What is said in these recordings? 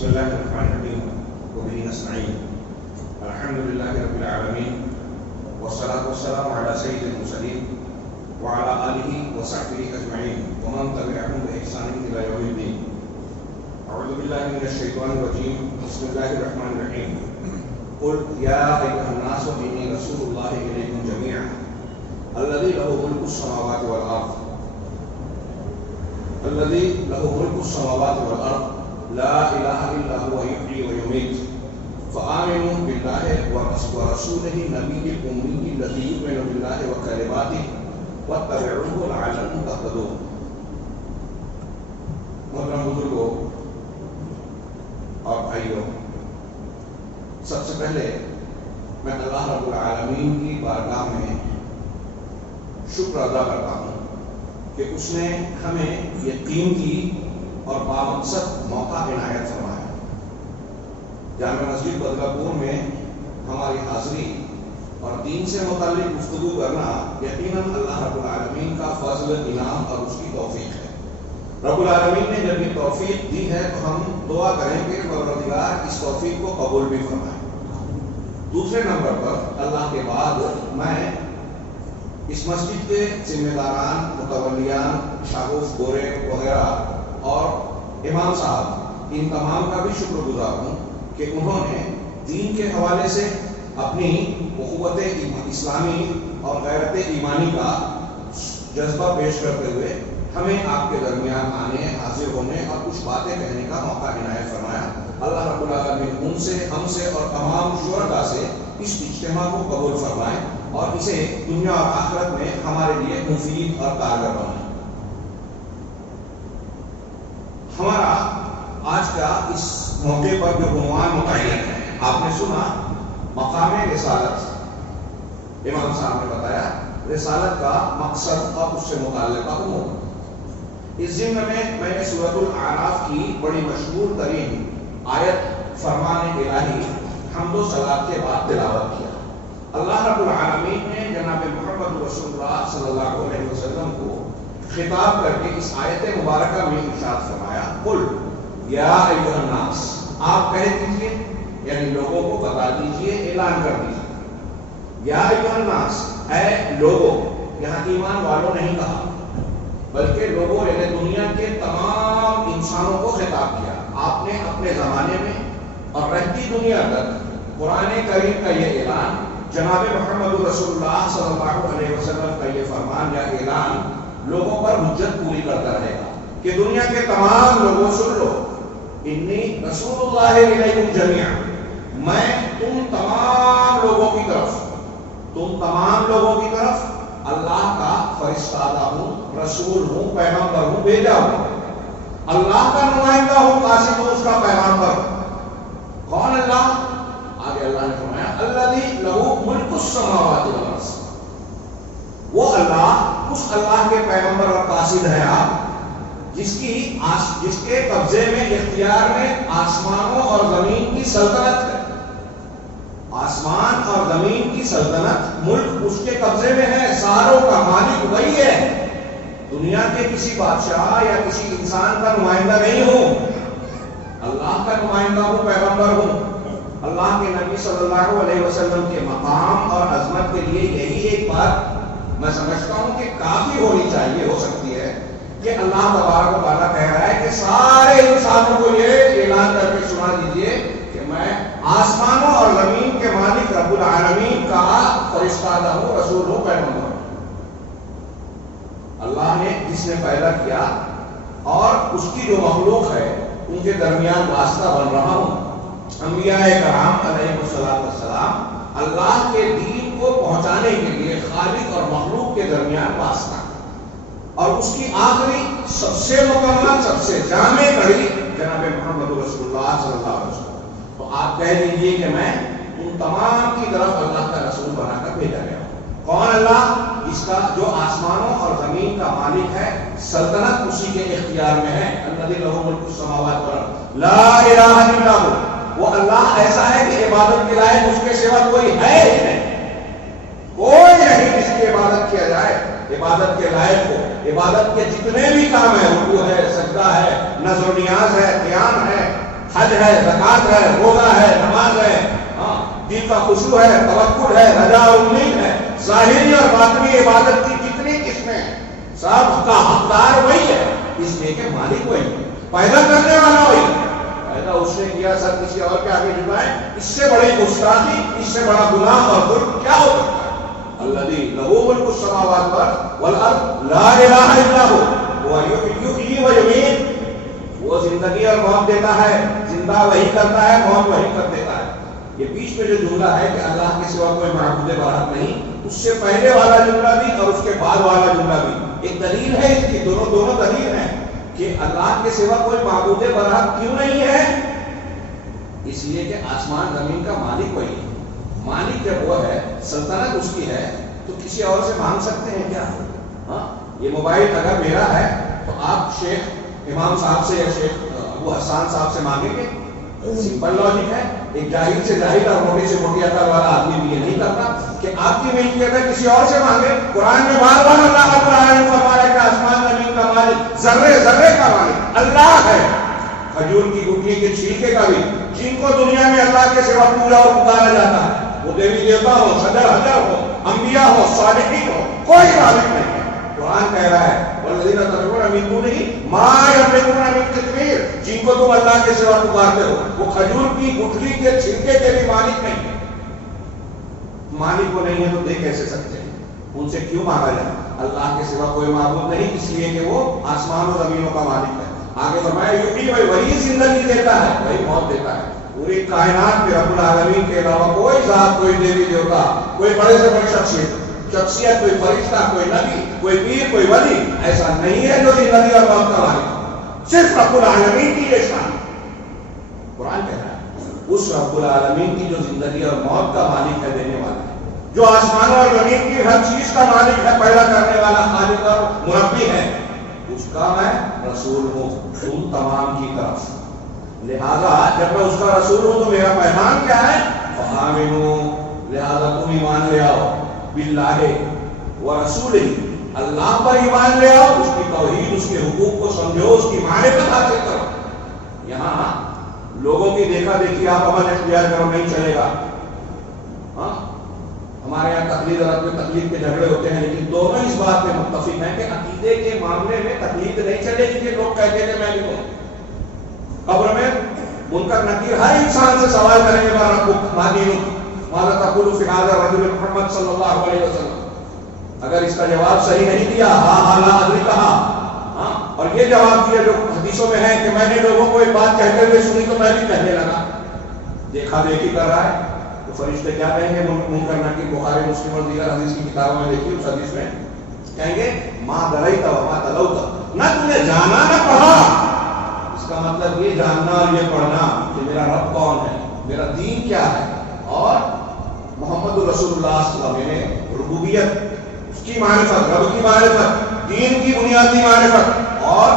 بسم الله الرحمن الرحيم وبه نستعين الحمد لله رب العالمين والصلاة والسلام على سيد المرسلين وعلى آله وصحبه أجمعين ومن تبعهم بإحسان إلى يوم الدين. أعوذ بالله من الشيطان الرجيم. بسم الله الرحمن الرحيم. قل يا أيها الناس إني رسول الله إليكم جميعا الذي له ملك السماوات والأرض لا إله إلا هو يحيي ويميت فآمنوا بالله ورسوله النبي الأمي الذي يؤمن بالله وكلماته واتبعوه لعلكم تهتدون. محترم بزرگوں اور بھائیوں، سب سے پہلے میں اللہ رب العالمین کی بارگاہ میں شکر ادا کرتا ہوں کہ اس نے ہمیں یہ قیمتی اور بامقصد موقع عنایت فرمایا. جامع مسجد بدلاپور میں ہماری حاضری اور دین سے متعلق گفتگو کرنا یقیناً اللہ رب العالمین کا فضل، انعام اور اس کی توفیق ہے. رب العالمین نے جب یہ توفیق دی ہے تو ہم دعا کریں کہ پروردگار اس توفیق کو قبول بھی فرمائے. دوسرے نمبر پر اللہ کے بعد میں اس مسجد کے ذمہ داران، متولیان، شاگوف گورے وغیرہ اور امام صاحب، ان تمام کا بھی شکر گزار ہوں کہ انہوں نے دین کے حوالے سے اپنی اخوت اسلامی اور غیرت ایمانی کا جذبہ پیش کرتے ہوئے ہمیں آپ کے درمیان آنے، حاضر ہونے اور کچھ باتیں کہنے کا موقع عنایت فرمایا. اللہ رب العالمین ان سے، ہم سے اور تمام شرکاء سے اس اجتماع کو قبول فرمائے اور اسے دنیا اور آخرت میں ہمارے لیے مفید اور کارگر بنائے. ہمارا آج کا اس موقع پر جو عنوان متعین ہے، آپ نے سنا مقام رسالت. امام صاحب نے بتایا رسالت کا مقصد اور اس سے متعلقہ امور. اس ضمن میں نے سورۃ الاعراف کی بڑی مشہور ترین آیت فرمان الہی حمد و صلات کے بعد تلاوت کیا. اللہ رب العالمین نے جناب محمد رسول اللہ صلی اللہ علیہ وسلم کو خطاب کر کے اس آیت مبارکہ میں ارشاد فرمایا، قل یا ایھا الناس، آپ کہہ دیجئے، یعنی لوگوں کو بتا دیجئے، اعلان کر دیجئے. یا ایھا الناس، اے لوگوں، یہاں ایمان والوں نہیں کہا بلکہ لوگوں یعنی دنیا کے تمام انسانوں کو خطاب کیا. آپ نے اپنے زمانے میں اور رہتی دنیا تک قرآن کریم کا یہ اعلان، جناب محمد رسول اللہ صلی اللہ علیہ وسلم کا یہ فرمان یا اعلان لوگوں پر حجت پوری کرتا رہے گا کہ دنیا کے تمام لوگوں سن لو، انی رسول اللہ علیکم جمیعا، میں تم تمام لوگوں کی طرف اللہ کا فرستادہ ہوں، رسول ہوں، پیغمبر ہوں، بھیجا ہوں، اللہ کا نمائندہ ہوں، قاصد ہوں، اس کا پیغمبر. کون اللہ؟ آگے اللہ نے فرمایا الذی لہ ملک السماوات والارض، وہ اللہ، اس اللہ کے پیغمبر اور قاصد ہے آپ جس کے قبضے میں، اختیار میں آسمانوں اور زمین کی سلطنت ہے. آسمان اور زمین کی سلطنت، ملک اس کے قبضے میں ہے، ساروں کا مالک وہی ہے. دنیا کے کسی بادشاہ یا کسی انسان کا نمائندہ نہیں ہوں، اللہ کا نمائندہ ہوں، پیغمبر ہوں. اللہ کے نبی صلی اللہ علیہ وسلم کے مقام اور عظمت کے لیے یہی ایک بات میں سمجھتا ہوں کہ کافی ہونی چاہیے، ہو سکتی ہے کہ اللہ تبارک و تعالیٰ کہہ رہا ہے کہ سارے انسانوں کو یہ اعلان کر کے سنا دیجئے کہ میں آسمانوں اور زمین کے مالک رب العالمین کا فرستادہ ہوں، رسول ہوں، پیغمبر ہوں. اللہ نے جس نے پیدا کیا اور اس کی جو مخلوق ہے ان کے درمیان واسطہ بن رہا ہوں. انبیاء کرام علیہ السلام اللہ کے دین کو پہنچانے کے لیے خالق اور مخلوق کے درمیان واسطہ، اور اس کی آخری سب سے مکمل، سب سے جامع کڑی جناب محمد رسول اللہ صلی اللہ علیہ وسلم. تو آپ کہہ دیجئے کہ میں ان تمام کی طرف اللہ کا رسول بنا کر بھیجا گیا ہوں. کون اللہ؟ اس کا جو آسمانوں اور زمین کا مالک ہے، سلطنت اسی کے اختیار میں ہے. الذی لہ ملک السماوات والارض لا الہ الا ہو، وہ اللہ ایسا ہے کہ عبادت کے لائق اس کے سوا کوئی ہے ہی نہیں، کوئی نہیں جس کی عبادت کیا جائے، عبادت کے لائق ہو. عبادت کے جتنے بھی کام ہیں، رکوع ہے، سجدہ ہے، نذر و نیاز ہے، قیام ہے، حج ہے، زکات ہے، روزہ ہے، نماز ہے، دل کا خشوع ہے، توکل ہے، رجا اور امید ہے، ظاہری اور باطنی عبادت کی کتنی قسمیں ہیں، سب کا حقدار وہی ہے، اس لیے کہ مالک وہی ہے، پیدا کرنے والا وہی ہے۔ پیدا اس نے کیا، سر کسی اور کے آگے جھکائے، اس سے بڑی گستاخی، اس سے بڑا گناہ اور ظلم کیا ہو سکتا ہے؟ الذی لہ ملک السماوات والارض لا الہ الا ہو وہ یحیی و یمیت، وہ زندگی اور موت دیتا ہے، زندہ وہی کرتا ہے، موت وہی کر دیتا ہے۔ یہ بیچ میں جو جملہ ہے کہ اللہ کے سوا کوئی معبود برحق نہیں، اس سے پہلے والا جملہ بھی اور اس کے بعد والا جملہ بھی ایک دلیل ہے اس کی، دونوں دلیل ہیں کہ اللہ کے سوا کوئی معبود برحق کیوں نہیں ہے؟ اس لیے کہ آسمان زمین کا مالک وہی ہے۔ مالک جب وہ ہے، سلطنت اس کی ہے، تو کسی اور سے مانگ سکتے ہیں کیا؟ یہ موبائل اگر میرا ہے تو آپ شیخ امام صاحب سے یا شیخ ابو حسان صاحب سے مانگیں گے؟ سمپل لاجک ہے۔ ایک جاہل سے جاہل اور موٹی سے موٹی عقل والا آدمی بھی یہ نہیں کرتا کہ آپ کی ملکیت ہے کسی اور سے مانگے۔ قرآن میں بار بار اللہ رب العالمین فرما رہا ہے کہ آسمان زمین کا مالک، ذرے ذرے کا مالک اللہ ہے، کھجور کی گٹلی کے چھلکے کا بھی، جن کو دنیا میں اللہ کے سوا پوجا اور پکارا جاتا ہے، وہ دیوی دیوتا ہو، حجر ہو، انبیاء ہو، صالحین ہو، کوئی مالک نہیں ہے۔ قرآن کہہ رہا ہے والذین تدعون من دونہ ما یملکون من قطمیر، جن کو تم اللہ کے سوا پکارتے ہو وہ کھجور کی گٹھلی کے چھلکے کے بھی مالک نہیں ہے۔ مالک وہ نہیں ہے تو دے کیسے سکتے ہیں؟ ان سے کیوں مانگا جائے؟ اللہ کے سوا کوئی معبود نہیں، اس لیے کہ وہ آسمان و زمینوں کا مالک ہے۔ آگے فرمایا یحیی، وہی زندگی دیتا ہے، وہی موت دیتا ہے۔ پوری کائنات میں رب العالمین کے علاوہ کوئی ذات، کوئی دیوی دیوتا، کوئی بڑے سے بڑی شخصیت، کوئی فرشتہ، کوئی نبی، کوئی پیر، کوئی ولی ایسا نہیں ہے جو زندگی اور موت کا مالک ہے، صرف رب العالمین کی یہ شان۔ قرآن کہہ رہا ہے اس رب العالمین کی جو زندگی اور موت کا مالک ہے، دینے والا ہے، جو آسمان اور زمین کی ہر چیز کا مالک ہے، پیدا کرنے والا، خالق اور مربی ہے، اس کا میں رسول ہوں تم تمام کی طرف۔ لہذا جب میں اس کا رسول ہوں تو میرا پیغام کیا ہے؟ فآمنوا، لہذا تم ایمان لے آؤ، باللہ ورسولہ، اللہ پر ایمان لے آؤ، اس کی توحید، اس کے حقوق کو سمجھو، اس کی معرفت حاصل کرو۔ یہاں لوگوں کی دیکھا دیکھی آپ عمل اختیار کرو نہیں چلے گا۔ ہمارے یہاں تقلید اور اپنے تقلید کے جھگڑے ہوتے ہیں، لیکن دونوں اس بات پہ متفق ہیں کہ عقیدے کے معاملے میں تقلید نہیں چلے گی کہ لوگ کہتے ہیں میں بھی ہوں۔ قبر میں منکر نکیر ہر انسان سے سوال کریں گے ما ربک ما دینک ماذا تقول فی ھذا الرجل محمد صلی اللہ علیہ وسلم۔ اگر اس کا جواب صحیح نہیں دیا، ہاں لا ادری کہا، اور یہ جواب دیا جو حدیثوں میں ہے کہ میں نے لوگوں کو ایک بات کہتے ہوئے سنی تو میں بھی کہنے لگا، دیکھا دیکھی کر رہا ہے، تو فرشتے کیا کہیں گے؟ منکر نکیر بخاری مسلم اور دیگر حدیث کی کتابوں میں دیکھیے، اس حدیث میں کہیں گے ما دریت وما تلوت، نہ تم نے جانا نہ پڑھا۔ اس کا مطلب یہ جاننا اور یہ پڑھنا کہ میرا رب کون ہے، میرا دین کیا ہے، اور محمد رسول اللہ صلی اللہ علیہ وسلم، یعنی ربوبیت، اس کی معرفت، رب کی معرفت، دین کی بنیادی معرفت، اور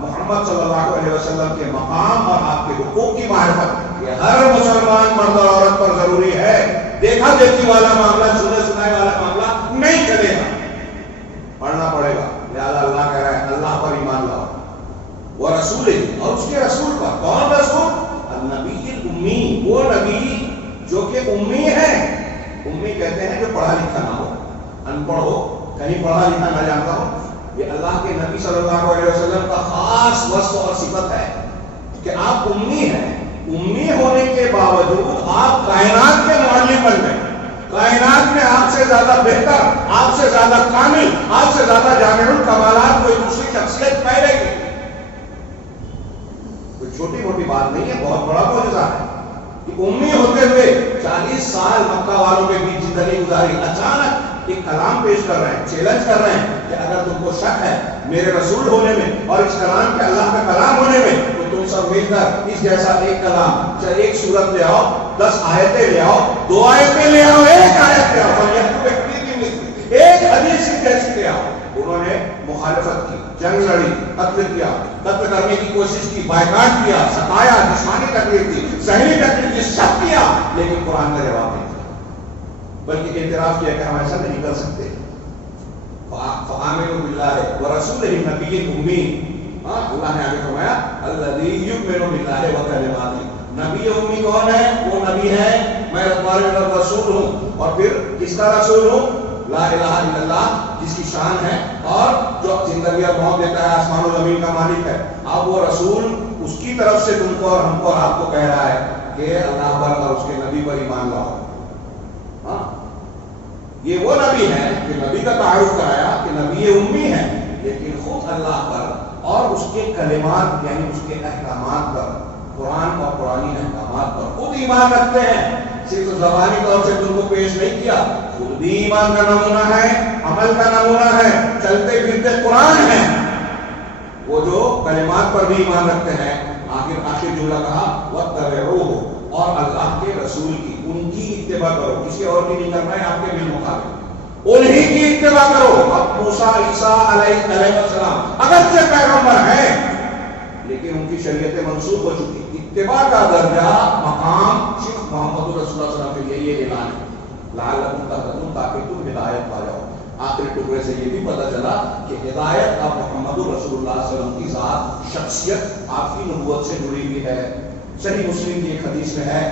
محمد صلی اللہ علیہ وسلم کے مقام اور آپ کے حقوق کی معرفت، یہ ہر مسلمان مرد اور عورت پر ضروری ہے۔ دیکھا دیکھی والا معاملہ، سنے سنائے والا معاملہ نہیں چلے گا، پڑھنا پڑے گا۔ لہذا اللہ کہہ رہا ہے اللہ پر ایمان لاؤ، وہ رسول ہے، اور اس کے رسول پر۔ کون رسول؟ النبی الامی، وہ نبی جو کہ امی ہے۔ امی کہتے ہیں جو پڑھا لکھا نہ ہو، ان پڑھ ہو، کہیں پڑھا لکھا نہ جانتا ہو۔ یہ اللہ کے نبی صلی اللہ علیہ وسلم کا خاص وصف اور صفت ہے کہ آپ امی ہیں۔ امی ہونے کے باوجود آپ کائنات کے معلم بن گئے، کائنات میں آپ سے زیادہ بہتر، آپ سے زیادہ کامل، آپ سے زیادہ جامع الکمالات کوئی دوسری شخصیت پیدا کی۔ کوئی چھوٹی موٹی بات نہیں ہے، بہت بڑا معجزہ ہے کہ امی ہوتے ہوئے 40 سال مکہ والوں کے بیچ زندگی گزاری، اچانک ایک کلام پیش کر رہے ہیں، چیلنج کر رہے ہیں کہ اگر تم کو شک ہے میرے رسول ہونے میں اور اس کلام کے اللہ کا کلام ہونے میں تو تم سب مل کر اس جیسا ایک کلام، چاہے ایک سورت لے آؤ، 10 آیتیں لے آؤ، 2 آیتیں لے آؤ، ایک آیت لے آؤ، ایک حدیث جیسی لے آؤ۔ انہوں نے مخالفت کی، جنگ لڑی، قتل کیا، قتل کرنے کی کوشش کی، بائیکاٹ کیا، ستایا، جسمانی تکلیف دی، ذہنی تکلیف دی، سب کیا، لیکن قرآن کا جواب نہیں دیا، بلکہ اعتراف کیا کہ ہم ایسا نہیں کر سکتے۔ فآمنوا باللہ ورسولہ النبی الأمی، اللہ نے آگے فرمایا الذی یؤمن باللہ وکلماتہ، نبی امی کون ہے؟ وہ نبی ہے میں تمہارے رسول ہوں، اور پھر کس کا رسول ہوں؟ لا الہ الا اللہ، جس کی شان ہے اور جو زندگی اور موت دیتا ہے، آسمان و زمین کا مالک ہے۔ اب وہ رسول اس کی طرف سے تم کو اور ہم کو اور آپ کو کہہ رہا ہے کہ اللہ پر اور اس کے نبی پر ایمان لاؤ۔ ہاں، یہ وہ نبی ہے کہ نبی کا تعارف کرایا کہ نبی امی ہے، لیکن خود اللہ پر اور اس کے کلمات یعنی اس کے احکامات پر، قرآن اور قرآنی احکامات پر خود ایمان رکھتے ہیں۔ صرف زبانی طور سے تم کو پیش نہیں کیا، خود بھی ایمان کا نمونہ ہے، عمل کا نمونہ ہے، چلتے پھرتے قرآن ہے۔ وہ جو کلمات پر بھی ایمان رکھتے ہیں، آخر جملہ کہا وَاتَّبِعُوهُ، اور اللہ کے رسول کی، ان کی اتباع کرو، کسی اور کی نہیں کرنا ہے، آپ کے بالمطابق انہی کی اتباع کرو۔ اب موسیٰ عیسیٰ علیہ السلام اگرچہ پیغمبر ہیں لیکن ان کی شریعتیں منسوخ ہو چکی، اتباع کا درجہ مقام صرف محمد رسول اللہ صلی اللہ علیہ وسلم کے لیے یہ اعلان ہے لعلکم تہتدون، تاکہ تم ہدایت پا جاؤ۔ آخری ٹکڑے سے یہ بھی پتہ چلا کہ ہدایت اب محمد رسول اللہ صلی اللہ علیہ وسلم کی ذات، شخصیت، آپ کی نبوت سے جڑی ہوئی ہے۔ صحیح مسلم کی ایک حدیث میں ہے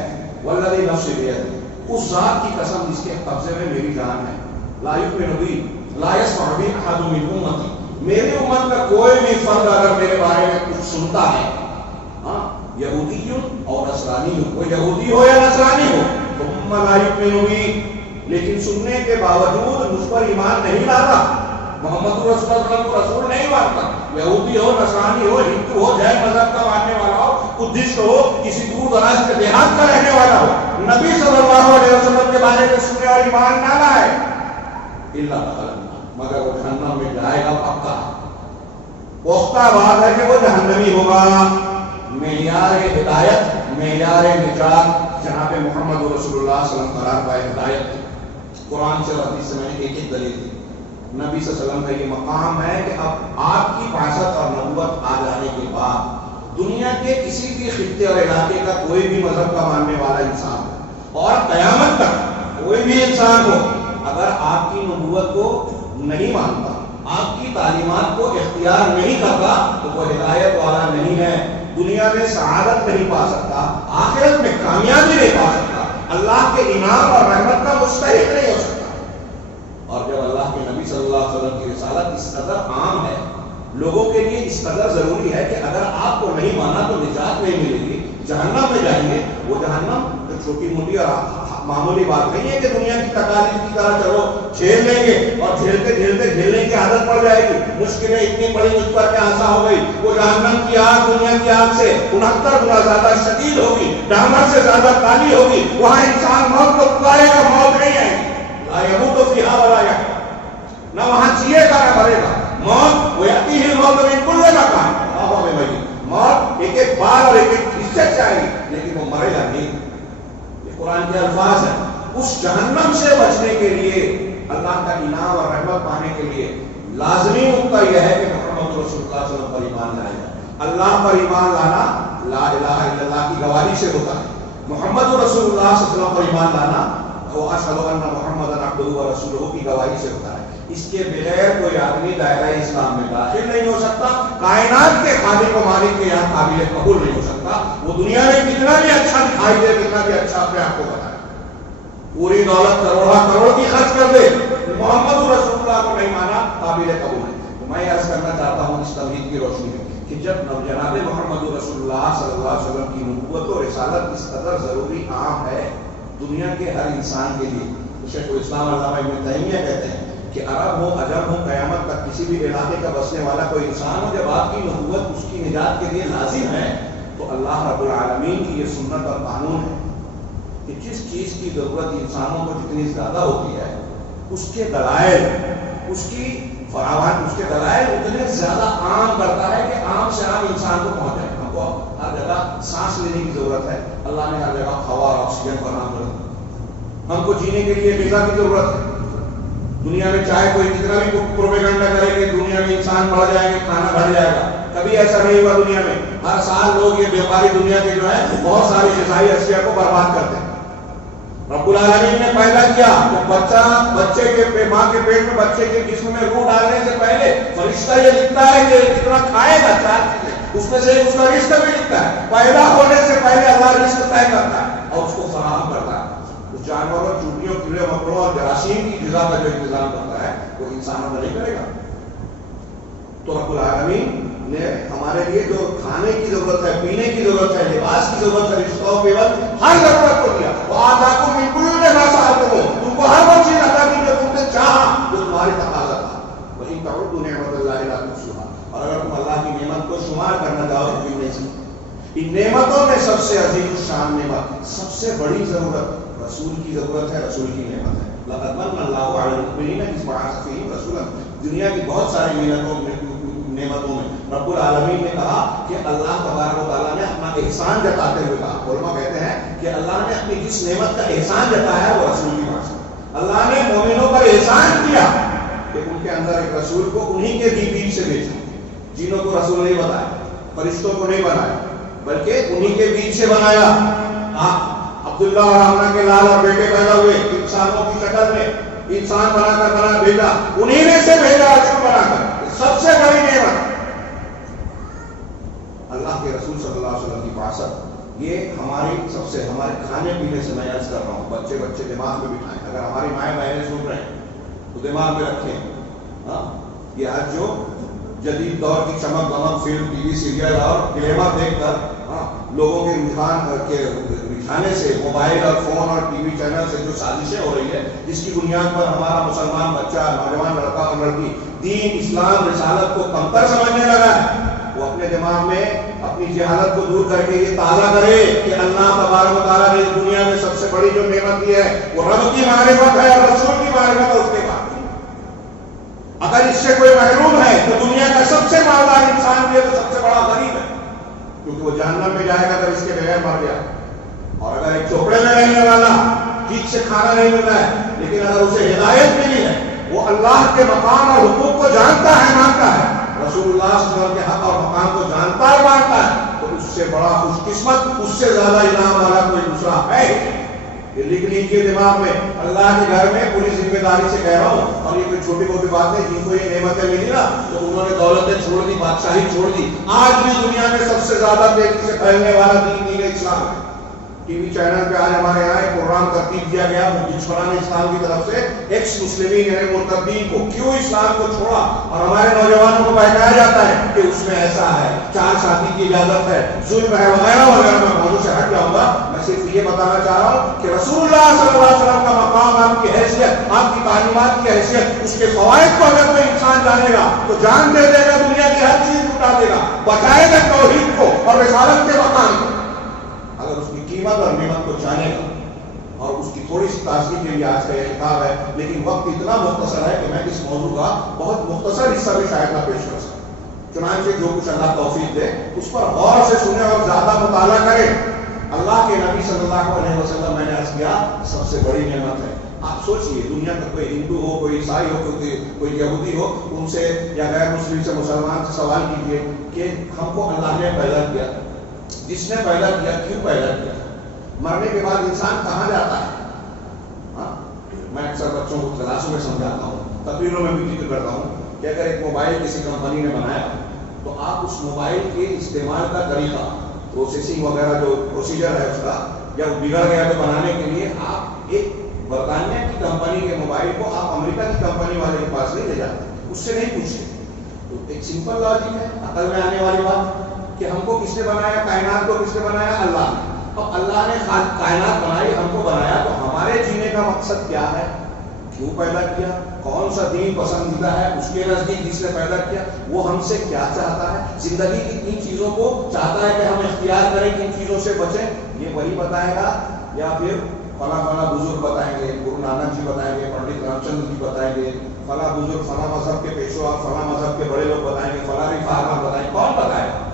والذی نفس بیدہ، اس ذات کی قسم جس کے قبضے میں میری جان ہے، لا یؤمن بی لا یسمع بی احد من امتی، میری امت کا کوئی بھی فرد اگر میرے بارے میں کچھ سنتا ہے، ہاں، یہودی اور نصرانی ہو، وہ یہودی ہو یا نصرانی ہو، ثم لا یؤمن بی، لیکن سننے کے باوجود مجھ پر ایمان نہیں لاتا، محمد رسول اللہ صلی اللہ علیہ وسلم کو رسول نہیں مانتا، یہودی ہو، نصرانی ہو، ہندو ہو، جین مذہب کا ماننے والا ہو، بدھسٹ ہو، کسی دور دراز کے دیہات کا رہنے والا ہو، نبی صلی اللہ علیہ وسلم کے بارے میں سنے اور ایمان نہ لائے، الا دخل النار، مگر وہ جہنم میں جائے گا، پکا پختہ بات ہے کہ وہ جہنمی ہوگا۔ معیار ہدایت، معیار نجات جناب محمد رسول اللہ صلی اللہ علیہ وسلم قرار پائے۔ ہدایت قرآن سے اور حدیث سے میں نے ایک دلیل دی۔ نبی صلی اللہ علیہ وسلم کا یہ مقام ہے کہ اب آپ کی بعثت اور نبوت آ جانے کے بعد دنیا کے کسی بھی خطے اور علاقے کا کوئی بھی مذہب کا ماننے والا انسان ہو اور قیامت تک کوئی بھی انسان ہو، اگر آپ کی نبوت کو نہیں مانتا، آپ کی تعلیمات کو اختیار نہیں کرتا، تو وہ ہدایت والا نہیں ہے، دنیا میں سعادت نہیں پا سکتا، آخرت میں کامیابی نہیں پا سکتا، اللہ کے انعام اور رحمت کا مستحق نہیں ہو سکتا۔ اور جب اللہ کے نبی صلی اللہ علیہ وسلم کی رسالت اس قدر عام ہے، لوگوں کے لیے اس قدر ضروری ہے کہ اگر آپ کو نہیں مانا تو نجات نہیں ملے گی، جہنم میں جائیں گے۔ وہ جہنم تو چھوٹی موٹی اور معمولی بات نہیں ہے کہ دنیا کی تکالیف کی طرح چلو جھیل لیں گے اور جھیلتے جھیلتے جھیلنے کی عادت پڑ جائے گی، مشکلیں اتنی بڑی مجھ پر کیا آسا ہو گئی۔ وہ جہنم کی آگ دنیا کی آگ سے 69 گنا زیادہ شدید ہوگی، ڈامر سے زیادہ کالی ہوگی، وہاں انسان موت کو پکارے گا، موت نہیں آئے گی، لا يموت فيها ولا يحيا، نہ وہاں جیے گا نہ مرے گا۔ موت ویأتیہ الموت من کل مکان، موت ایک ایک بار اور ایک ایک حصے سے آئے گی، لیکن وہ مرے گا نہیں۔ یہ قرآن کے الفاظ ہیں۔ اس جہنم سے بچنے کے لیے، اللہ کا انعام اور رحمت پانے کے لیے لازمی نقطہ یہ ہے کہ محمد رسول اللہ صلی اللہ علیہ وسلم پر ایمان لائے جائے۔ اللہ پر ایمان لانا لا الہ الا اللہ کی گواہی سے ہوتا ہے۔ محمد رسول اللہ صلی اللہ علیہ وسلم پر ایمان لانا وہ اشہد ان محمد عبدہ و رسولہ کی گواہی سے ہوتا ہے۔ اس کے بغیر کوئی آدمی دائرہ اسلام میں داخل نہیں ہو سکتا، کائنات کے خالق و مالک کے یہاں قابل قبول نہیں ہو سکتا۔ وہ دنیا میں کتنا بھی اچھا دکھائی دے، کتنا بھی اچھا اپنے آپ کو بتائے، پوری دولت کروڑا کروڑ کی خرچ کر دے، محمد رسول اللہ کو نہیں مانا، قابل قبول ہے۔ تو میں عرض کرنا چاہتا ہوں اس توحید کی روشنی میں کہ جب جناب محمد رسول اللہ صلی اللہ علیہ وسلم کی نبوت و رسالت اس قدر ضروری عام ہے دنیا کے ہر انسان کے لیے، شیخ الاسلام علامہ ابن تیمیہ کہتے ہیں کہ عرب ہو، عجم ہو، قیامت تک کسی بھی علاقے کا بسنے والا کوئی انسان ہو، جب آپ کی نبوت اس کی نجات کے لیے لازم ہے تو اللہ رب العالمین کی یہ سنت اور قانون ہے کہ جس چیز کی ضرورت انسانوں کو جتنی زیادہ ہوتی ہے، اس کے دلائل، اس کی فراوان، اس کے دلائل اتنے زیادہ عام کرتا ہے کہ عام سے عام انسان کو پہنچ جائے۔ ہم کو ہر جگہ سانس لینے کی ضرورت ہے، اللہ نے ہر جگہ ہوا اور آکسیجن فراہم کر دیا۔ ہم کو جینے کے لیے غذا کی ضرورت ہے۔ دنیا میں چاہے کوئی کتنا بھی پروپیگنڈا کرے کہ دنیا میں انسان بڑھ جائیں گے، کھانا بڑھ جائے گا، کبھی ایسا نہیں ہوا۔ دنیا میں ہر سال لوگ، یہ بیماری دنیا کے جو ہے بہت ساری غذائی اشیاء کو برباد کرتے ہیں۔ رب العالمین نے پیدا کیا تو بچے کے ماں کے پیٹ میں بچے کے جسم میں روح ڈالنے سے پہلے فرشتہ یہ لکھتا ہے کہ کتنا کھائے گا، چار چیزیں اس میں سے اس کا رزق بھی لکھتا ہے۔ پیدا ہونے سے پہلے اللہ رزق مکڑوں اور جراثیم کی غذا کا جو انتظام کرتا ہے وہ انسانوں میں نہیں کرے گا؟ تو رب العالمین نے ہمارے لیے جو کھانے کی ضرورت ہے، پینے کی ضرورت ہے، لباس کی ضرورت ہے، رشتہ و پیوند ہر ضرورت کو دیا. وآتاکم من کل ما سألتموہ، تم کو ہر وہ چیز عطا کی جو تم نے چاہا، جو تمہاری تقاضا تھا. وَإِن تَعُدُّوا نِعْمَتَ اللَّهِ لَا تُحْصُوهَا، اور اگر تم اللہ کی نعمت کو شمار کرنا چاہو تو بھی نہیں سکتے. ان نعمتوں میں سب سے عظیم الشان نعمت، سب سے بڑی ضرورت رسول کی ضرورت ہے، رسول کی نعمت ہے. لَقَدْ مَنَّ اللَّهُ عَلَى الْمُؤْمِنِينَ إِذْ بَعَثَ فِيهِمْ رَسُولًا. دنیا کی بہت ساری نعمتوں میں رب العالمین نے کہا کہ اللہ تبارک و تعالیٰ نے اپنا احسان جتاتے ہوئے کہا. علماء کہتے ہیں کہ اللہ نے اپنی جس نعمت کا احسان جتایا وہ رسول کی بات ہے. اللہ نے مومنوں پر احسان کیا کہ ان کے اندر ایک رسول کو انہی کے بیچ سے بھیجا. جنوں کو رسول نہیں بنایا، فرشتوں کو نہیں بنایا، بلکہ انہی کے بیچ سے بنایا. عبداللہ اور آمنہ کے لال اور بیٹے پیدا ہوئے انسانوں کی شکل میں، انسان بنا کر بنا بھیجا، انہی میں سے بھیجا رسول بنا کر. سب سے بڑی نعمت اللہ کے رسول صلی اللہ علیہ وسلم کی بعثت. یہ ہمارے کھانے پینے سے میں عرض کر رہا ہوں. بچے دماغ میں بٹھائیں. اگر ہماری مائیں بہنیں سن رہے ہیں تو دماغ میں رکھیں. یہ آج جو جدید دور کی چمک دمک فلم، ٹی وی سیریل اور گلیمر دیکھ کر لوگوں کے رجحانے سے، موبائل اور فون اور ٹی وی چینل سے جو سازشیں ہو رہی ہے، جس کی بنیاد پر ہمارا مسلمان بچہ، نوجوان لڑکا اور لڑکی دین، اسلام، رسالت کو کمتر سمجھنے لگا ہے، وہ اپنے دماغ میں اپنی جہالت کو دور کر کے یہ تازہ کرے کہ اللہ تبارک و تعالیٰ نے اس دنیا میں سب سے بڑی جو نعمت دی ہے وہ رب کی معرفت ہے اور رسول کی معرفت ہے. اس کے بعد اگر اس سے کوئی محروم ہے تو دنیا کا سب سے مالدار انسان بھی ہے تو سب سے بڑا غریب ہے، کیونکہ وہ جہنم میں جائے گا اگر اس کے بغیر مر گیا. اور اگر ایک چوپڑے میں رہنے والا ٹھیک سے کھانا نہیں مل رہا ہے لیکن اگر اسے ہدایت ملی ہے، وہ اللہ کے مقام اور حقوق کو جانتا ہے، مانتا ہے، رسول اللہ صلی اللہ علیہ وسلم کے حق اور مقام کو جانتا اور مانتا ہے، تو اس سے بڑا خوش قسمت، اس سے زیادہ انعام والا کوئی دوسرا ہے. یہ لکھ لیجیے دماغ میں. اللہ کے گھر میں پوری ذمہ داری سے کہہ رہا ہوں، اور یہ کوئی چھوٹی موٹی بات نہیں. جن کو یہ نعمتیں ملی نا تو انہوں نے دولتیں چھوڑ دی، بادشاہی چھوڑ دی. آج بھی دنیا میں سب سے زیادہ تیزی سے پھیلنے والا دین اسلام ہے. ٹی وی چینل پہ آج ہمارے یہاں ایک پروگرام ترتیب دیا گیا دشمنان اسلام کی طرف سے، ایکس مسلمین یعنی مرتدین کو کیوں اسلام کو چھوڑا، اور ہمارے نوجوانوں کو بہکایا جاتا ہے کہ اس میں ایسا ہے، 4 شادی کی اجازت ہے، ظلم ہے، وغیرہ وغیرہ. میں موضوع سے ہٹ جاؤں گا. میں صرف یہ بتانا چاہ رہا ہوں کہ رسول اللہ صلی اللہ علیہ وسلم کا مقام، آپ کی حیثیت، آپ کی تعلیمات کی حیثیت، اس کے فوائد کو اگر کوئی انسان جانے گا تو جان دے دے گا، دنیا کی ہر چیز لٹا دے گا، بچائے گا توحید کو اور رسالت کے مقام کو. اگر اس کی قیمت اور نعمت کو جانے گا. اور اس کی تھوڑی سی تازگی کے لیے آج کا یہ خطاب ہے، لیکن وقت اتنا مختصر ہے کہ میں اس موضوع کا بہت مختصر حصہ بھی شاید نہ پیش کر سکوں. چنانچہ جو کچھ اللہ توفیق دے اس پر غور سے سنیں اور زیادہ مطالعہ کریں. اللہ کے نبی صلی اللہ علیہ وسلم، میں نے عرض کیا، سب سے بڑی نعمت ہے. آپ سوچئے دنیا کا کوئی ہندو ہو، کوئی عیسائی ہو، کوئی یہودی ہو، ان سے یا غیر مسلم سے، مسلمان سے سوال کیجئے کہ ہم کو اللہ نے پیدا کیا، جس نے پیدا کیا کیوں پیدا کیا، مرنے کے بعد انسان کہاں جاتا ہے. میں اکثر بچوں کو کلاسوں میں سمجھاتا ہوں، تقریروں میں بھی ذکر کرتا ہوں کہ اگر ایک موبائل کسی کمپنی نے بنایا تو آپ اس موبائل کے استعمال کا طریقہ، پروسیسنگ وغیرہ جو پروسیجر ہے اس کا، یا وہ بگڑ گیا تو بنانے کے لیے آپ ایک برطانیہ کی کمپنی کے موبائل کو آپ امریکہ کی کمپنی والے کے پاس نہیں لے جاتے، اس سے نہیں پوچھتے. تو ایک سمپل لاجک ہے، عقل میں آنے والی بات کہ ہم کو کس نے بنایا، کائنات کو کس نے بنایا، اللہ نے. اب اللہ نے کائنات بنائی، ہم کو بنایا، تو ہمارے جینے کا مقصد کیا ہے، کیوں پیدا کیا، کون سا دین پسندیدہ ہے اس کے نزدیک جس نے پیدا کیا، وہ ہم سے کیا چاہتا ہے، زندگی کی کن چیزوں کو چاہتا ہے کہ ہم اختیار کریں، کن چیزوں سے بچیں، یہ وہی بتائے گا یا پھر فلاں فلاں بزرگ بتائیں گے، گرو نانک جی بتائیں گے، پنڈت رام چندر جی بتائیں گے، فلاں بزرگ، فلاں مذہب کے پیشوا، فلاں مذہب کے بڑے لوگ بتائیں گے، فلاں ریفارمر بتائیں گے، کون بتائے گا؟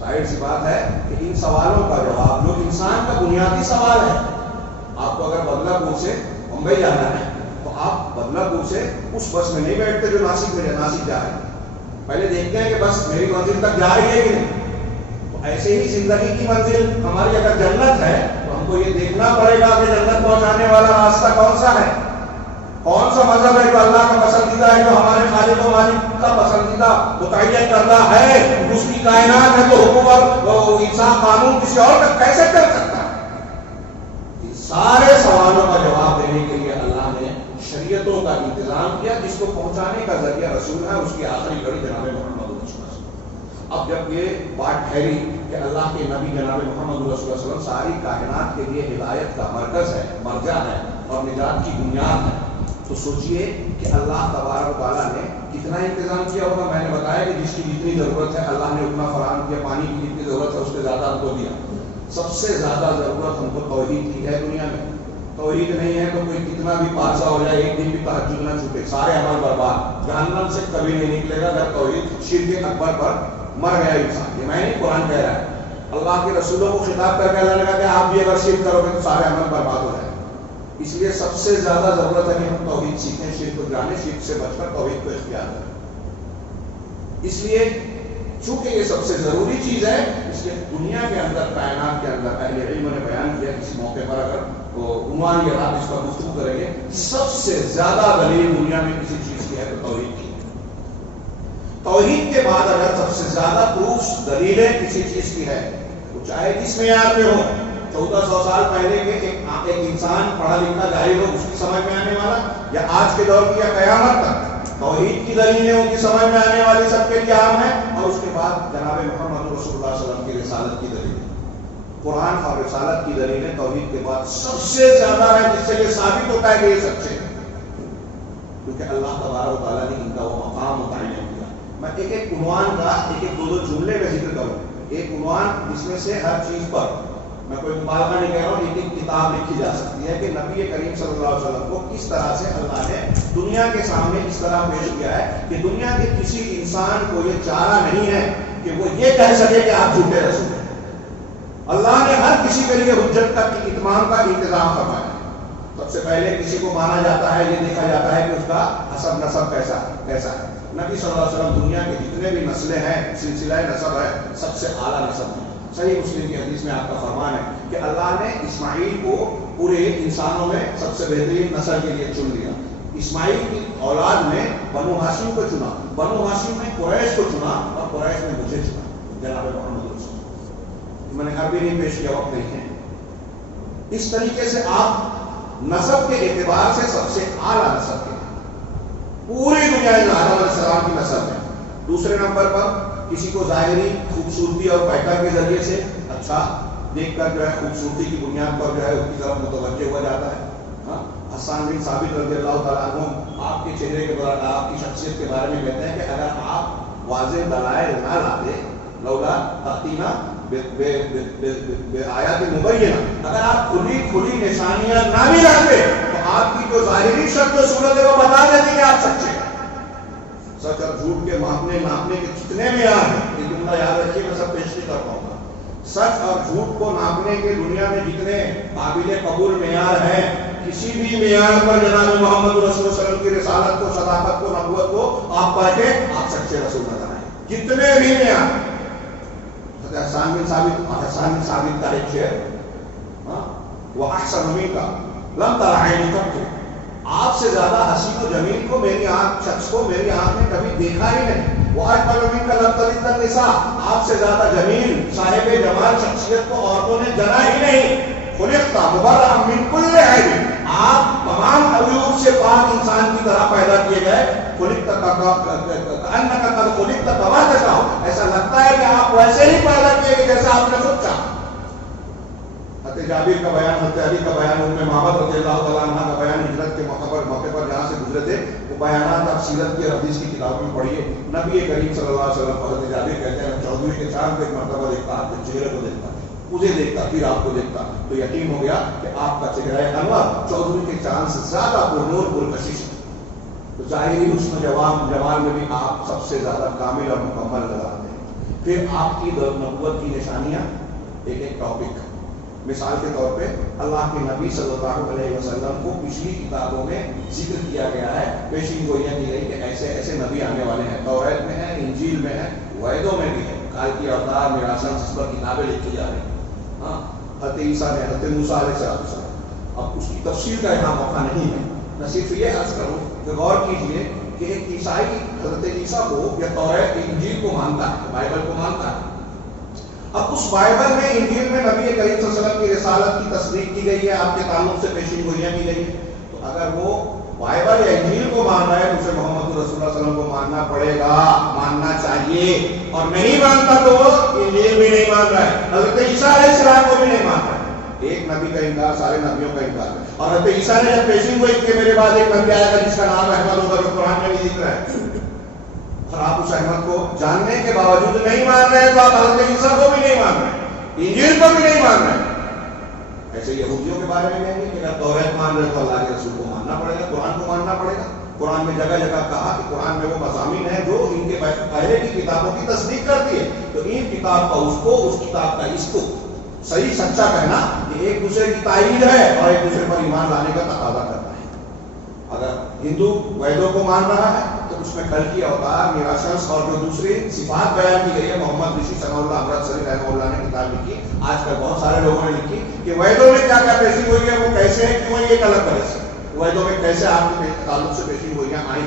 ظاہر سی بات ہے کہ ان سوالوں کا جواب جو انسان کا بنیادی سوال ہے، آپ کو اگر بدلا پور سے ممبئی جانا ہے تو آپ بدلا پور سے اس بس میں نہیں بیٹھتے جو ناسک میں ناسک جا رہے ہیں، پہلے دیکھتے ہیں کہ بس میری منزل تک جا رہی ہے کہ نہیں. تو ایسے ہی زندگی کی منزل ہماری اگر جنت ہے تو ہم کو یہ دیکھنا پڑے گا کہ جنت پہنچانے والا راستہ کون سا ہے، کون سا مذہب ہے جو اللہ کا پسندیدہ ہے، جو ہمارے خالق و مالک کا پسندیدہ متعین کردہ ہے، اس کی کائنات ہے تو حکومت انصاف قانون کسی اور کا کیسے کر سکتا ہے. ان سارے سوالوں کا جواب دینے کے لیے اللہ نے پہنچانے کا ذریعہ رسول ہے، اس کی آخری کڑی جناب محمد رسول اللہ۔ اب جب یہ بات ٹھہری کہ اللہ کے نبی جناب محمد رسول اللہ صلی اللہ علیہ وسلم ساری کائنات کے لیے ہدایت کا مرکز ہے، مرجع ہے اور نجات کی بنیاد ہے، تو سوچئے کہ اللہ تبارک و تعالیٰ نے کتنا انتظام کیا ہوگا۔ میں نے بتایا کہ جس کی جتنی ضرورت ہے اللہ نے اتنا فراہم کیا، پانی کی جتنی ضرورت ہے اس سے زیادہ ہم کو دیا۔ سب سے زیادہ ضرورت ہم کو توحید کی ہے دنیا میں۔ توحید نہیں ہے تو کوئی کتنا بھی پارسا ہو جائے، ایک دن بھی تہجد نہ چھوٹے، سارے عمل برباد، جہنم سے کبھی نہیں نکلے گا اگر توحید شرک اکبر پر مر گیا انسان۔ یہ میں نہیں، قرآن کہہ رہا ہے، اللہ کے رسولوں کو خطاب کر کے اللہ نے کہا کہ آپ بھی اگر شرک کرو گے تو سارے عمل برباد ہو جائے۔ اس لیے سب سے زیادہ ضرورت ہے کہ ہم توحید سیکھیں، شرک کو جانیں، شرک سے بچ کر توحید کو اختیار کریں۔ اس لیے چونکہ یہ سب سے ضروری چیز ہے، اس لیے دنیا کے اندر، کائنات کے اندر اہل علم نے بیان کیا، کسی موقع پر اگر عنوان یہ رات اس پر گفتگو کریں گے، سب سے زیادہ دلیل دنیا میں کسی چیز کی ہے تو توحید کی۔ توحید کے بعد اگر سب سے زیادہ پروفس، دلیلیں کسی چیز کی ہے تو چاہے جس معیار میں ہو، 1400 سال پہلے کے ایک انسان پڑھا لکھا جاہل ہو، اس کی سمجھ میں آنے والا، یا آج کے دور کی یا قیامت تک توحید کی دلیلیں ان کی سمجھ میں آنے والی سب کے لیے عام ہے۔ اور اس کے بعد جناب محمد رسول اللہ صلی اللہ علیہ وسلم کی رسالت کی دلیلیں، قرآن اور رسالت کی دلیلیں توحید کے بعد سب سے زیادہ ہے، جس سے یہ ثابت ہوتا ہے کہ یہ سچے ہیں، کیونکہ اللہ تبارک و تعالیٰ نے ان کا وہ مقام متعین کیا۔ میں ایک ایک عنوان کا ایک دو جملے میں ذکر کروں، ایک عنوان جس میں سے ہر چیز پر، میں کوئی مبالغہ نہیں کہہ رہا ہوں، ایک کتاب لکھی جا سکتی ہے کہ نبی کریم صلی اللہ علیہ وسلم کو کس طرح سے اللہ نے دنیا کے سامنے اس طرح پیش کیا ہے کہ دنیا کے کسی انسان کو یہ چارہ نہیں ہے کہ وہ یہ کہہ سکے کہ آپ جھوٹے رسول ہیں۔ اللہ نے ہر کسی کے لیے حجت کا اتمام کا انتظام فرمایا ہے۔ سب سے پہلے کسی کو مانا جاتا ہے، یہ دیکھا جاتا ہے کہ اس کا حسب نسب کیسا ہے۔ نبی صلی اللہ علیہ وسلم دنیا کے جتنے بھی نسلیں ہیں، سلسلہ نسب ہے، سب سے اعلیٰ نسب ہے۔ صحیح مسلم کی حدیث میں آپ کا فرمان ہے کہ اللہ نے اسماعیل کو پورے انسانوں میں سب سے بہترین نسل کے لیے چن لیا۔ اسماعیل کی اولاد میں بنو ہاشم کو چنا، بنو ہاشم میں قریش کو چنا، اور قریش میں مجھے چنا، جناب محمد رسول۔ میں نے عربی نہیں پیش کیا، وقت نہیں ہے۔ اس طریقے سے آپ نسب کے اعتبار سے سب سے اعلیٰ نسب کے پوری دنیا میں آدم علیہ السلام کی نسل ہے۔ دوسرے نمبر پر کسی کو ظاہری خوبصورتی اور پیکر کے ذریعے سے اچھا دیکھ کر جو ہے خوبصورتی کی بنیاد پر جو ہے اس کی طرف متوجہ ہوا جاتا ہے۔ حسان بن ثابت رضی اللہ تعالیٰ عنہ آپ کے چہرے کے بارے، آپ کی شخصیت کے بارے میں کہتے ہیں کہ اگر آپ واضح دلائل نہ لاتے، لولا تأتینا بآیات مبینہ، اگر آپ کھلی نشانیاں نہ بھی لاتے تو آپ کی جو ظاہری شکل و صورت ہے وہ بتا دیتی کہ آپ سچے ہیں۔ سچ اور جھوٹ کے ناپنے کے کتنے معیار ہیں، یہ جملہ یاد رکھیے، میں سب پیش نہیں کر پاؤں گا۔ سچ اور جھوٹ کو ناپنے کے دنیا میں جتنے قابل قبول معیار ہیں، کسی بھی معیار پر جناب محمد رسول اللہ صلی اللہ علیہ وسلم کی رسالت کو، صداقت کو، نبوت کو آپ پڑھے، آپ سچے رسول نظر آئیں، جتنے بھی معیار۔ حسان بن ثابت کا ایک شعر، وہ احسن منک لم تر عینی قط، آپ سے زیادہ حسین و جمیل کو میری آنکھ، شخص کو میری آنکھ نے کبھی دیکھا ہی نہیں۔ وہ اجمل منک لم تلد النساء، آپ سے زیادہ جمیل صاحب جمال شخصیت کو عورتوں نے جنا ہی نہیں۔ خلقت مبرأ من کل عیب، آپ تمام عیوب سے پاک انسان کی طرح پیدا کیے گئے۔ خلقت کأنک قد خلقت کما تشاء، ایسا لگتا ہے کہ آپ ویسے ہی پیدا کیے گئے جیسا آپ نے خود چاہا۔ حضرت جابر کا بیان، حضرت علی کا بیان، ام معبد رضی اللہ تعالیٰ عنہ کا بیان، ہجرت کے موقع پر جہاں سے گزرے تھے، وہ بیانات آپ سیرت کی حدیث کی کتابوں میں پڑھیے۔ نبی کریم صلی اللہ علیہ وسلم، حضرت جابر کہتے ہیں، چودھویں کے چاند پہ ایک مرتبہ دیکھتا، آپ کے چہرے کو دیکھتا، مجھے دیکھتا، پھر آپ کو دیکھتا، تو یقین ہو گیا کہ آپ کا چہرہ انور چودھویں کے چاند سے زیادہ پرنور پرکشش ہے۔ تو ظاہری حسن و جمال میں بھی آپ سب سے زیادہ کامل اور مکمل نظر آتے ہیں۔ پھر آپ کی نبوت کی نشانیاں، ایک ایک ٹاپک، مثال کے طور پہ اللہ کے نبی صلی اللہ علیہ وسلم کو پچھلی کتابوں میں ذکر کیا گیا ہے، پیشین گوئیاں کی گئی کہ ایسے ایسے نبی آنے والے ہیں، توریت میں ہے، انجیل میں ہے، وعدوں میں بھی ہے، کال کی اوتار میراثن جس پر کتابیں لکھی جا رہی ہیں۔ حضرت عیسیٰ نے، حضرت موسیٰ علیہ السلام، اب اس کی تفصیل کا یہاں موقع نہیں ہے، میں صرف یہ عرض کروں کہ غور کیجئے کہ ایک عیسائی حضرت عیسیٰ کو یا توریت انجیل کو مانتا ہے، بائبل کو مانتا ہے۔ اب اس بائبل میں، انجیل میں نبی کریم صلی اللہ علیہ وسلم کی رسالت کی تصدیق کی گئی ہے، آپ کے تعلق سے پیشین گوئیاں کی گئی ہیں، تو اگر وہ بائبل یا انجیل کو مان رہا ہے تو اسے محمد رسول اللہ صلی اللہ علیہ وسلم کو ماننا پڑے گا، ماننا چاہیے، اور نہیں مانتا تو وہ انجیل بھی نہیں مان رہا ہے، حضرت عیسیٰ علیہ السلام کو بھی نہیں مان رہا ہے۔ ایک نبی کا انکار سارے نبیوں کا انکار ہے۔ اور حضرت عیسیٰ نے جب پیشین گوئی کہ میرے بعد ایک نبی آئے گا جس کا نام احمد ہوگا، جو قرآن میں بھی ذکر ہے، اور آپ اس احمد کو جاننے کے باوجود نہیں مان رہے تو آپ حضرت عیسیٰ کو بھی نہیں مان رہے، انجیل کو بھی نہیں مان رہے۔ ایسے یہودیوں کے بارے میں کہیں گے کہ اگر توریت مان رہے تو اللہ کے رسول کو ماننا پڑے گا، قرآن کو ماننا پڑے گا۔ قرآن میں جگہ جگہ کہا کہ قرآن میں وہ مضامین ہیں جو ان کے پہلے کی کتابوں کی تصدیق کرتی ہے، تو ان کتاب کا اس کو، اس کتاب کا اس کو صحیح سچا کہنا یہ ایک دوسرے کی تائید ہے اور ایک دوسرے پر ایمان لانے کا تقاضا کرتا ہے۔ اگر ہندو ویدوں کو مان رہا ہے تو اس میں کل کی اوتار، میراشنس اور جو دوسری صفات بیان کی گئی ہے، محمد رشی ثناء اللہ امرتسری رحمہ اللہ نے کتاب لکھی، آج کل بہت سارے لوگوں نے لکھی کہ ویدوں میں کیا کیا پیشی ہوئی ہے، وہ کیسے ہے، کیوں ہے، یہ الگ طرح سے ویدوں میں کیسے آپ کے تعلق سے پیشی ہوئیاں آئیں۔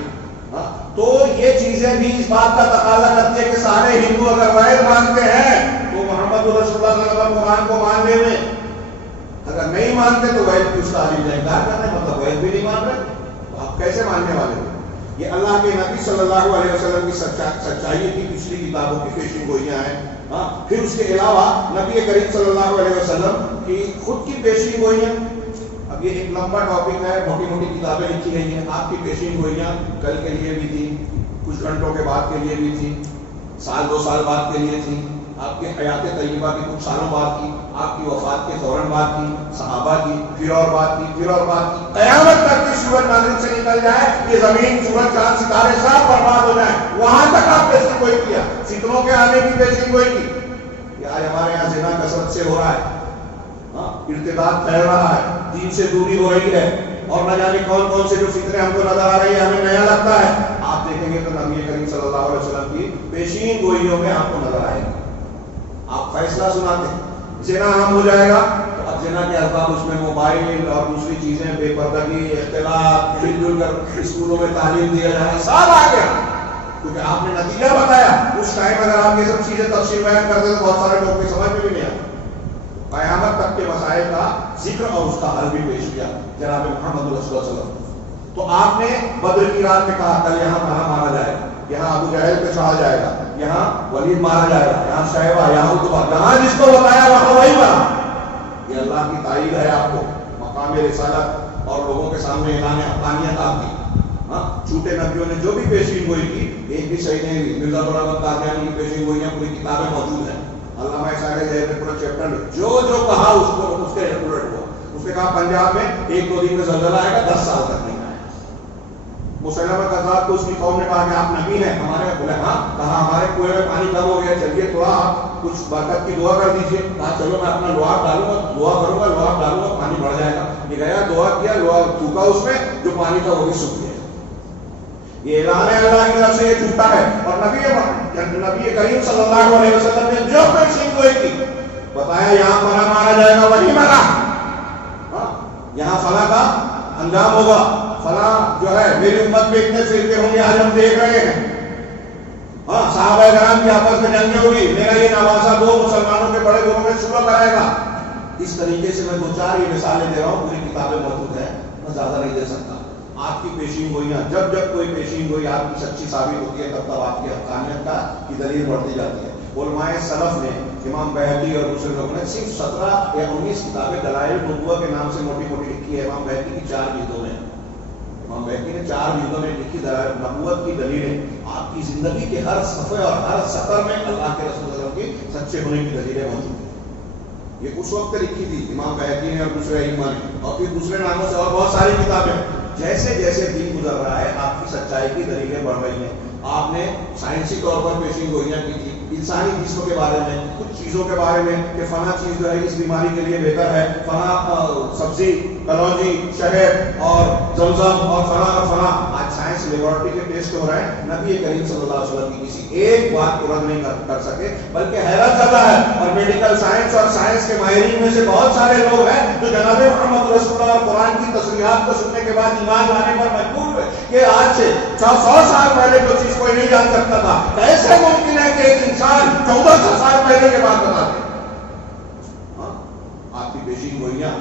تو یہ چیزیں بھی اس بات کا تقاضا کرتی ہے کہ سارے ہندو اگر وید مانتے ہیں تو محمد رسول اللہ صلی اللہ علیہ وسلم قرآن کو مان لے میں، اگر نہیں مانتے تو وید کی اس تعلیم کا انکار کر رہے ہیں، مطلب وید بھی نہیں مان رہے، تو آپ کیسے ماننے والے ہیں؟ یہ اللہ کے نبی صلی اللہ علیہ وسلم کی سچائی کی پچھلی کتابوں کی پیشین گوئیاں ہیں۔ پھر اس کے علاوہ نبی کریم صلی اللہ علیہ وسلم کی خود کی پیشین گوئیاں، اب یہ ایک لمبا ٹاپک ہے، موٹی موٹی کتابیں لکھی گئی ہیں۔ آپ کی پیشین گوئیاں کل کے لیے بھی تھی، کچھ گھنٹوں کے بعد کے لیے بھی تھی، سال 2 سال بعد کے لیے تھی، آپ کے حیات طیبہ کی کچھ سالوں بعد کی، آپ کی وفات کے فوراً بعد کی، صحابہ کی، پھر اور بات کی، پھر اور بات کی، قیامت تک کی سورج نازل سے نکل جائے، یہ زمین، سورج، چاند، ستارے سب برباد ہو جائیں، وہاں تک آپ پیشین گوئی کیا، فتنوں کے آنے کی پیشین گوئی کی۔ یہ آج ہمارے یہاں زنا کثرت سے ہو رہا ہے، ارتداد پھیل رہا ہے، دین سے دوری ہو رہی ہے، اور نہ جانے کون کون سے جو فتنے ہم کو نظر آ رہی ہیں، ہمیں نیا لگتا ہے، آپ دیکھیں گے تو نبی کریم صلی اللہ علیہ وسلم کی پیشین گوئیوں میں آپ کو نظر آئے گا۔ آپ فیصلہ سناتے ہیں زنا عام ہو جائے گا تو اب زنا کے اسباب اس میں موبائل اور دوسری چیزیں، بے پردگی، اختلاط، مل جل کر اسکولوں میں تعلیم دیا جانا، سب آ گیا، کیونکہ آپ نے نتیجہ بتایا۔ اس ٹائم اگر آپ یہ سب چیزیں تفصیل بیان کرتے تو بہت سارے لوگ کی سمجھ میں بھی نہیں آتا۔ قیامت تک کے مسائل کا ذکر اور اس کا حل بھی پیش کیا جناب محمد رسول اللہ صلی اللہ علیہ وسلم۔ تو آپ نے بدر کی رات میں کہا کل یہاں کہاں مارا جائے گا، یہاں ابو جہل پہ چڑھا جائے گا، یہاں ولید مارا جائے گا، یہاں شیبہ، یہاں عتبہ، جہاں جس کو بتایا وہاں وہی بنا۔ یہ اللہ کی تائید ہے آپ کو، مقام رسالت اور لوگوں کے سامنے اعلان حقانیت آپ کی۔ جھوٹے نبیوں نے جو بھی پیشین گوئی کی ایک بھی صحیح نہیں ہوئی۔ مرزا غلام احمد قادیانی کی پیشین گوئیاں پوری کتابیں موجود ہیں، علامہ سارے نے پورا چیپٹر جو کہا اس کو اس کے الٹ ہوا۔ اس نے کہا پنجاب میں 1-2 دن میں زلزلہ آئے گا، 10 سال تک نہیں آیا۔ مسلمہ کذاب کو اس کی قوم نے کہا کہ آپ نبی ہیں ہمارے، بولے ہاں، کہا ہمارے کنویں میں پانی کم ہو گیا، چلیے تھوڑا آپ کچھ برکت کی دعا کر دیجیے۔ کہا چلو میں اپنا لوہا ڈالوں گا، دعا کروں گا، لوہا ڈالوں گا، پانی بڑھ جائے گا۔ یہ گیا، دعا کیا، لوہا تھوکا اس میں، جو پانی تھا وہ بھی سوکھ گیا۔ یہ اعلان ہے اللہ کی طرف سے، یہ جھوٹا ہے۔ اور نبی کریم صلی اللہ علیہ وسلم نے جو پیشین گوئی کی بتایا یہاں فلاں مارا جائے گا، وہی مرا، یہاں فلاں کا انجام ہوگا، فلاں جو ہے میری امت میں اتنے فرقے ہوں گے آج ہم دیکھ رہے ہیں، صحابہ کرام کی آپس میں جنگیں ہوگی، میرا یہ نوازہ 2 مسلمانوں کے بڑے گروہ میں شروع کرائے گا۔ اس طریقے سے میں 2-4 یہ مثالیں دے رہا ہوں، پوری کتابیں موجود ہیں، میں زیادہ نہیں دے سکتا۔ آپ کی پیشین گوئیاں، جب کوئی پیشین گوئی آپ کی سچی ثابت ہوتی ہے تب آپ کی حقانیت کی دلیل بڑھتی جاتی ہے۔ علماء سلف نے، امام بہقی اور دوسرے لوگوں نے صرف 17 یا 19 کتابیں دلائل النبوہ کے نام سے موٹی موٹی لکھی ہے۔ امام بہقی کی 4 جلدوں میں، امام بہقی نے 4 جلدوں میں لکھی دلائل نبوت کی دلیلیں، آپ کی زندگی کے ہر صفحے اور ہر سطر میں اللہ کے رسول صلی اللہ علیہ وسلم کی سچے ہونے کی دلیلیں موجود ہیں۔ یہ اس وقت لکھی تھی امام بہقی نے اور دوسرے ائمہ نے، اور پھر دوسرے ناموں سے اور بہت ساری کتابیں۔ جیسے جیسے دن گزر رہا ہے آپ کی سچائی کی دلیلیں بڑھ رہی ہیں۔ آپ نے سائنسی طور پر پیشین گوئیاں کی تھی انسانی جسم کے بارے میں، کچھ چیزوں کے بارے میں کہ فلاں چیز جو ہے اس بیماری کے لیے بہتر ہے، فلاں سبزی، کلونجی، شہد اور زمزم اور فلاں۔ آج سائنس لیبارٹری کے ٹیسٹ ہو رہے ہیں، نبی کریم صلی اللہ علیہ وسلم کی کسی ایک بات کو رد نہیں کر سکے، بلکہ حیرت زدہ ہے۔ اور میڈیکل سائنس اور سائنس کے ماہرین میں سے بہت سارے لوگ ہیں جو جناب محمد رسول اللہ اور قرآن کی تصریحات کو سننے کے بعد ایمان لانے پر مجبور ہوئے کہ آج سے 100 سال پہلے جو چیز کوئی نہیں جان سکتا تھا، کیسے ممکن ہے کہ ایک انسان 1400 سال پہلے کے بعد بتا دے۔ آپ کی پیشین گوئیاں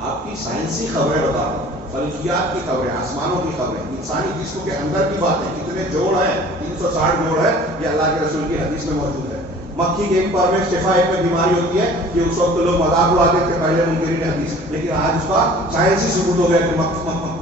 آپ کی سائنسی خبریں بتا رہا ہوں، فلکیات کی خبریں، آسمانوں کی خبریں، انسانی جسم کے اندر کی باتیں، کتنے جوڑ ہیں، 360 جوڑ ہے، یہ اللہ کے رسول کی حدیث میں موجود ہے. مکھی کے ایک پر میں شفا، ایک میں بیماری ہوتی ہے، یہ اس وقت لوگ مذاق اڑاتے تھے پہلے منکرین حدیث، لیکن آج اس کا سائنسی ثبوت ہو گیا کہ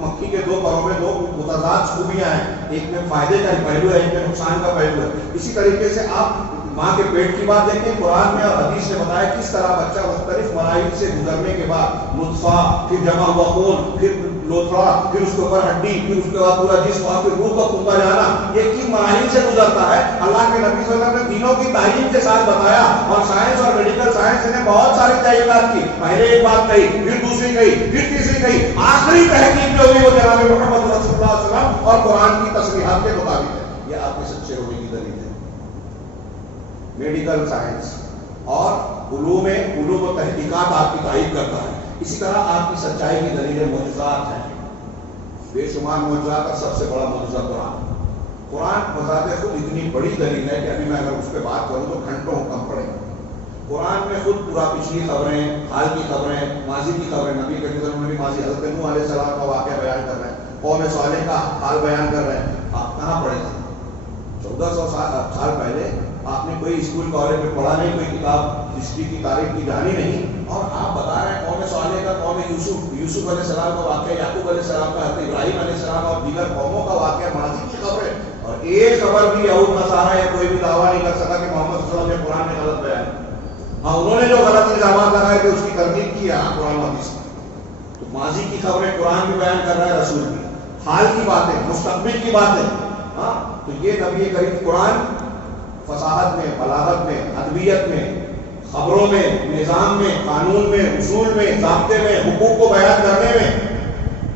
مکھی کے 2 پروں میں 2 متضاد خوبیاں ہیں، ایک میں فائدے کا پہلو ہے، ایک میں نقصان کا پہلو ہے. اسی طریقے سے آپ ماں کے پیٹ کی بات دیکھیں، قرآن میں اور حدیث نے بتایا کس طرح بچہ مختلف مراحل سے گزرنے کے بعد نطفہ، پھر جمع ہوا خون، پھر لوتھڑا، پھر اس کے اوپر ہڈی، پھر اس کے بعد پورا جسم، اور پھر روح کا پھونکا جانا، یہ کن مراحل سے گزرتا ہے. اللہ کے نبی صلی اللہ علیہ وسلم نے دینوں کی تعلیم کے ساتھ بتایا، اور سائنس اور میڈیکل سائنس نے بہت ساری تحقیقات کی. پہلے ایک بات کہی، پھر دوسری کہی، پھر تیسری کہی، آخری تحقیق جو ہوئی وہ جناب محمد رسول اللہ صلی اللہ علیہ وسلم اور قرآن کی تصریحات کے مطابق ہے. یہ آپ کے سچے ہونے کی دلیل ہے. میڈیکل سائنس اور علوم و تحقیقات آپ کی تائید کرتا ہے. اسی طرح آپ کی سچائی کی دلیلیں معجزات ہیں، بے شمار معجزات، اور سب سے بڑا معجزہ قرآن بذات خود اتنی بڑی دلیل ہے کہ ابھی میں اگر اس پہ بات کروں تو گھنٹوں کم پڑے گا. قرآن میں خود پورا پچھلی خبریں، حال کی خبریں، ماضی کی خبریں، نبی کریم صلی اللہ علیہ وسلم بھی ماضی حضرت نوح علیہ السلام کا واقعہ بیان کر رہے ہیں، قوم صالح کا حال بیان کر رہے ہیں. آپ کہاں پڑھے تھے؟ 1400 سال پہلے آپ نے کوئی اسکول کالج میں پڑھا نہیں، کوئی کتاب ہسٹری کی تاریخ کی جانی نہیں، اور آپ بتا رہے ہیں قوم صالح کا، قوم یوسف علیہ السلام کا واقعہ، یعقوب علیہ السلام کا، حضرت ابراہیم علیہ السلام اور دیگر قوموں کا واقعہ، ماضی کی خبریں. اور ایک خبر بھی یہود نصارہ یا کوئی بھی دعویٰ نہیں کر سکا کہ محمد صلی اللہ علیہ وسلم نے قرآن میں غلط بیان. ہاں، انہوں نے جو غلط الزامات لگائے تھے اس کی تردید کی ہے قرآن حدیث. تو ماضی کی خبریں قرآن بھی بیان کر رہا ہے، رسول بھی، حال کی باتیں، مستقبل کی باتیں. ہاں، تو یہ نبی کریم قرآن فصاحت میں، بلاغت میں، ادبیت میں، خبروں میں، نظام میں، قانون میں، اصول میں، ضابطے میں، حقوق کو بیان کرنے میں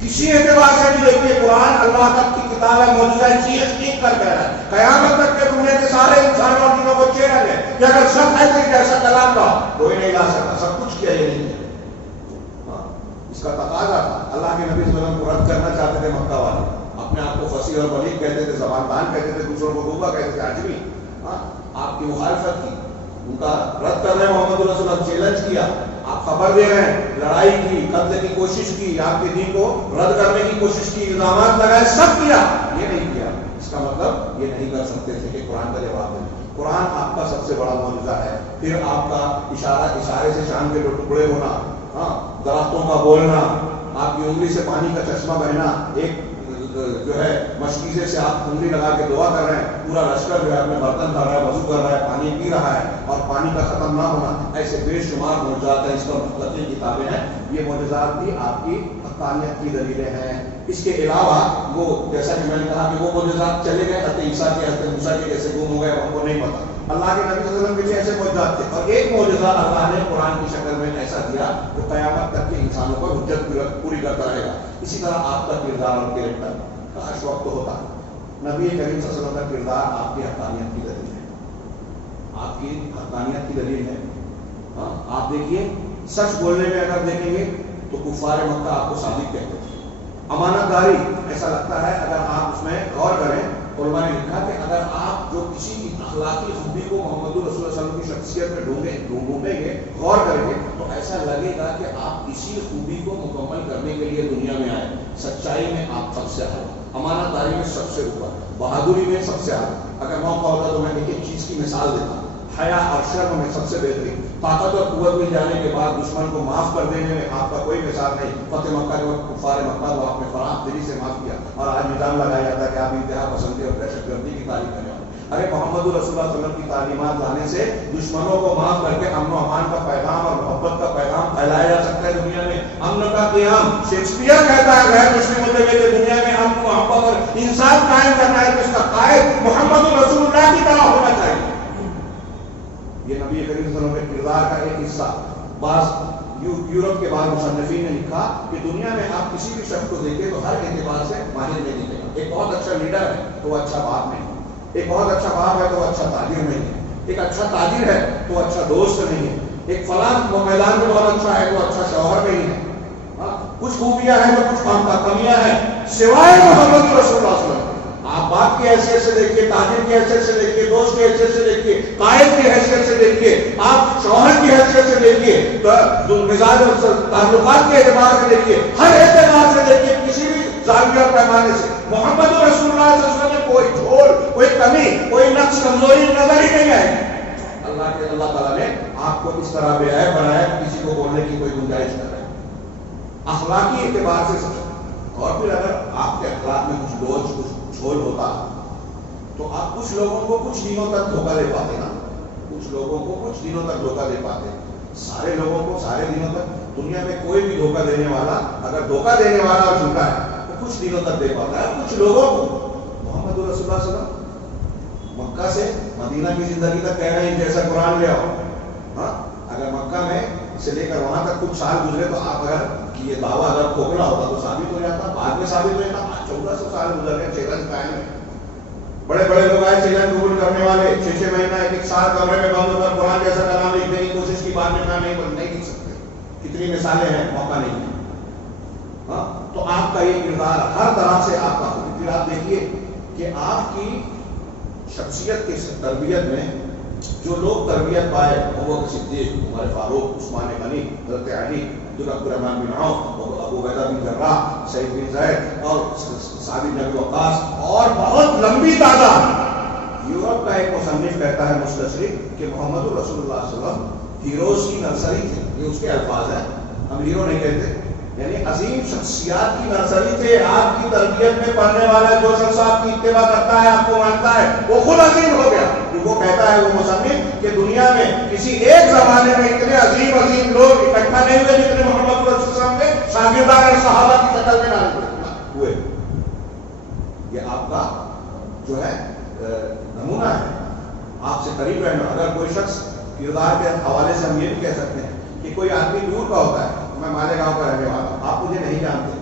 کسی اعتبار سے بھی دیکھیے قرآن اللہ تک کی کتاب ہے، موجودہ چیخ کر کہہ رہا ہے. قیامت تک کے دنیا کے سارے انسانوں اور جنوں کو چیلنج ہے کہ اگر شک ہے تو ایسا کلام کا کوئی نہیں لا سکتا، سب کچھ کیا یہ نہیں ہے. اس کا تقاضا تھا. اللہ کے نبی صلی اللہ علیہ وسلم کو رد کرنا چاہتے تھے مکہ والے، اپنے آپ کو فصیح اور بلیغ کہتے تھے، زبان دان کہتے تھے، دوسروں کو گوبا کہتے تھے، عجمی. آپ کی مخالفت کی، ان کا رد کر رہے ہیں. محمد رسول اللہ چیلنج کیا، آپ خبر دے رہے ہیں، لڑائی کی، قتل کی کوشش کی، آپ کے دین کو رد کرنے کی کوشش کی، الزامات لگائے، سب کیا. یہ نہیں کیا. اس کا مطلب یہ نہیں کر سکتے تھے کہ قرآن کا جواب دیں. قرآن آپ کا سب سے بڑا معجزہ ہے. پھر آپ کا اشارے سے چاند کے ٹکڑے ہونا، درختوں کا بولنا، آپ کی انگلی سے پانی کا چشمہ بہنا، ایک جو ہے مشکیزے سے آپ انگلی لگا کے دعا کر رہے ہیں، پورا لشکر جو ہے اپنے برتن کر رہا ہے، وضو کر رہا ہے، پانی پی رہا ہے، اور پانی کا ختم نہ ہونا. ایسے بے شمار معجزات ہیں، اس پر مختلف کتابیں ہیں. یہ معجزات بھی آپ کی حقانیت کی دلیلیں ہیں. اس کے علاوہ وہ جیسا کہ میں نے کہا کہ وہ معجزات چلے گئے، حضرت عیسیٰ کے، حضرت موسیٰ کے کیسے گم ہو گئے ہم کو نہیں پتا. اللہ کے نبی صلی اللہ علیہ وسلم کے ایسے معجزات تھے، اور ایک معجزہ اللہ نے قرآن کی شکل میں ایسا دیا جو قیامت تک کے انسانوں پر حجت پوری کرتا رہے گا. اسی طرح آپ کا کردار اور کریکٹر کاش وقت ہوتا. نبی کریم صلی اللہ علیہ وسلم کا کردار آپ کی حقانیت کی دلیل ہے، آپ کی حقانیت کی دلیل ہے. آپ دیکھیے، سچ بولنے میں اگر دیکھیں گے تو کفار مکہ آپ کو صادق کہتے تھے. امانت داری، ایسا لگتا ہے اگر آپ اس میں غور کریں، علماء نے لکھا کہ اگر آپ جو کسی کی اخلاقی خوبی کو محمد رسول اللہ صلی اللہ علیہ وسلم کی شخصیت میں ڈھونڈیں گے، غور کریں گے، تو ایسا لگے گا کہ آپ اسی خوبی کو مکمل کرنے کے لیے دنیا میں آئے. سچائی میں آپ سب سے اعلیٰ، امانت داری میں سب سے اوپر، بہادری میں سب سے اعلیٰ. اگر موقع ہوتا تو میں ایک چیز کی مثال دیتا ہوں، حیا اور شرم میں سب سے بہترین. طاقت اور قوت مل جانے کے بعد دشمن کو معاف کر دینے میں آپ کا کوئی مثال نہیں. فتح مکہ کے وقت کفار مکہ کو آپ نے فراخ دلی سے معاف کیا، اور آج الزام لگایا جاتا ہے کہ آپ انتہا پسندی اور دہشت گردی کی تعریف کریں. ارے محمد رسول اللہ صلی اللہ علیہ وسلم کی تعلیمات لانے سے دشمنوں کو معاف کر کے امن و امان کا پیغام اور محبت کا پیغام پھیلایا جا سکتا ہے دنیا میں. امن کا قیام، شیکسپیئر کہتا ہے غیر مسلم ملک میں دنیا میں امن محبت اور انصاف قائم کرنا ہے تو اس کا قائد محمد رسول اللہ کی طرح ہونا چاہیے. یہ نبی کریم صلی اللہ علیہ وسلم کے کردار کا ایک حصہ. بعض یورپ کے بعض مصنفین نے لکھا کہ دنیا میں آپ کسی بھی شخص کو دیکھیں تو ہر اعتبار سے ماہر نہیں دکھے گا. ایک بہت اچھا لیڈر ہے تو وہ اچھا باپ نہیں ہے، ایک بہت اچھا باپ ہے تو وہ اچھا تاجر نہیں ہے، ایک اچھا تاجر ہے تو اچھا دوست نہیں ہے، ایک فلاں میدان میں بہت اچھا ہے تو اچھا شوہر نہیں ہے. کچھ خوبیاں ہیں تو کچھ کمیاں ہیں، سوائے محمد رسول اللہ صلی اللہ علیہ وسلم. آپ باپ کی حیثیت سے دیکھیے، تاجر کی حیثیت سے دیکھیے، دوست کی حیثیت سے دیکھیے، قائد کی حیثیت سے دیکھیے، آپ شوہر کی حیثیت سے دیکھیے، تو مزاج اور تعلقات کے اعتبار سے دیکھیے، ہر اعتبار سے دیکھیے، کسی بھی زاویہ اور پیمانے سے محمد رسول اللہ صلی اللہ علیہ وسلم میں کوئی جھول، کوئی کمی، کوئی نقص کمزوری نظر ہی نہیں آئی۔ اللہ تعالیٰ نے آپ کو اس طرح بے عیب بنایا، کسی کو بولنے کی کوئی گنجائش نہ رہے، اخلاقی اعتبار سے سب۔ اور پھر اگر آپ کے اخلاق میں کچھ لوچ، کچھ جھول ہوتا تو آپ کچھ لوگوں کو کچھ دنوں تک دھوکہ دے پاتے نا، کچھ لوگوں کو کچھ دنوں تک دھوکہ دے پاتے، سارے لوگوں کو سارے دنوں تک دنیا میں کوئی بھی دھوکہ دینے والا، اگر دھوکہ دینے والا اور جھوٹا ہے تو کچھ دنوں تک دے پاتا ہے۔ کچھ لوگوں کو محمد رسول اللہ صلی اللہ علیہ وسلم مکہ سے مدینہ کی زندگی تک کہہ رہے ہیں جیسا قرآن لے آؤ، ہاں اگر مکہ میں سے لے کر وہاں تک کچھ سال گزرے تو آپ اگر یہ دعویٰ اگر کھوکھلا ہوتا تو ثابت ہو جاتا، بعد میں ثابت ہو جاتا۔ 1400 سال گزر گئے، چیلنج قائم ہے، بڑے بڑے لوگ آئے چیلنج قبول کرنے والے، 6 مہینہ 1 سال کمرے میں بند ہو کر قرآن جیسا کلام لکھنے کی کوشش کی، بعد میں نہیں لکھ سکتے، کتنی مثالیں ہیں، موقع نہیں ہے۔ ہاں تو آپ کا یہ کردار ہر طرح سے آپ کا خود، پھر آپ دیکھیے کہ آپ کی شخصیت کی تربیت میں جو لوگ تربیت پائے، ابو بکر صدیق، عمر فاروق، عثمان غنی، حضرت علی، عبد الرحمن بن عوف، ابو عبیدہ بن جراح، سعید بن زید اور سعد بن ابی وقاص، اور بہت لمبی تعداد۔ یورپ کا ایک مصنف کہتا ہے مستشرق کہ محمد رسول اللہ صلی اللہ علیہ وسلم ہیروز کی نرسری تھے، یہ اس کے الفاظ ہیں، ہم ہیرو نہیں کہتے، یعنی عظیم شخصیات کی نرسری تھے۔ آپ کی تربیت میں پڑھنے والا جو شخص آپ کی اتباع کرتا ہے، آپ کو مانتا ہے، وہ خود عظیم ہو گیا۔ وہ کہتا ہے وہ مصنف کہ دنیا میں کسی ایک زمانے میں اتنے عظیم لوگ اکٹھا نہیں ہوئے جتنے محمد رسول اللہ صلی اللہ علیہ وسلم کے شاگردان اور صحابہ کی شکل میں نازل ہوئے۔ یہ آپ کا جو ہے نمونہ ہے، آپ سے قریب رہنا۔ اگر کوئی شخص کردار کے حوالے سے ہم یہ بھی کہہ سکتے ہیں کہ کوئی آدمی دور کا ہوتا ہے، میں مالے گاؤں کا رہنے والا ہوں، آپ مجھے نہیں جانتے،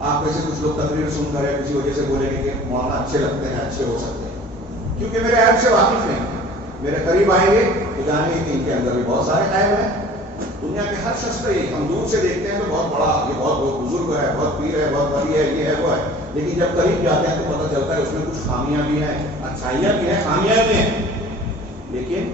آپ میں سے کچھ لوگ تقریر سن کر کسی وجہ سے بولیں گے کہ مولانا اچھے لگتے ہیں، اچھے ہو سکتے ہیں، کیونکہ میرے عیب سے واقف نہیں، میرے قریب آئیں گے تو جانیں گے کہ ان کے اندر بھی بہت سارے عیب ہیں۔ دنیا کے ہر شخص کا ہم دور سے دیکھتے ہیں تو بہت بڑا، یہ بہت بزرگ ہے، بہت پیر ہے، بہت بڑی ہے، یہ ہے وہ ہے، لیکن جب قریب جاتے ہیں تو پتہ چلتا ہے اس میں کچھ خامیاں بھی ہیں، اچھائیاں بھی ہیں، خامیاں بھی ہیں۔ لیکن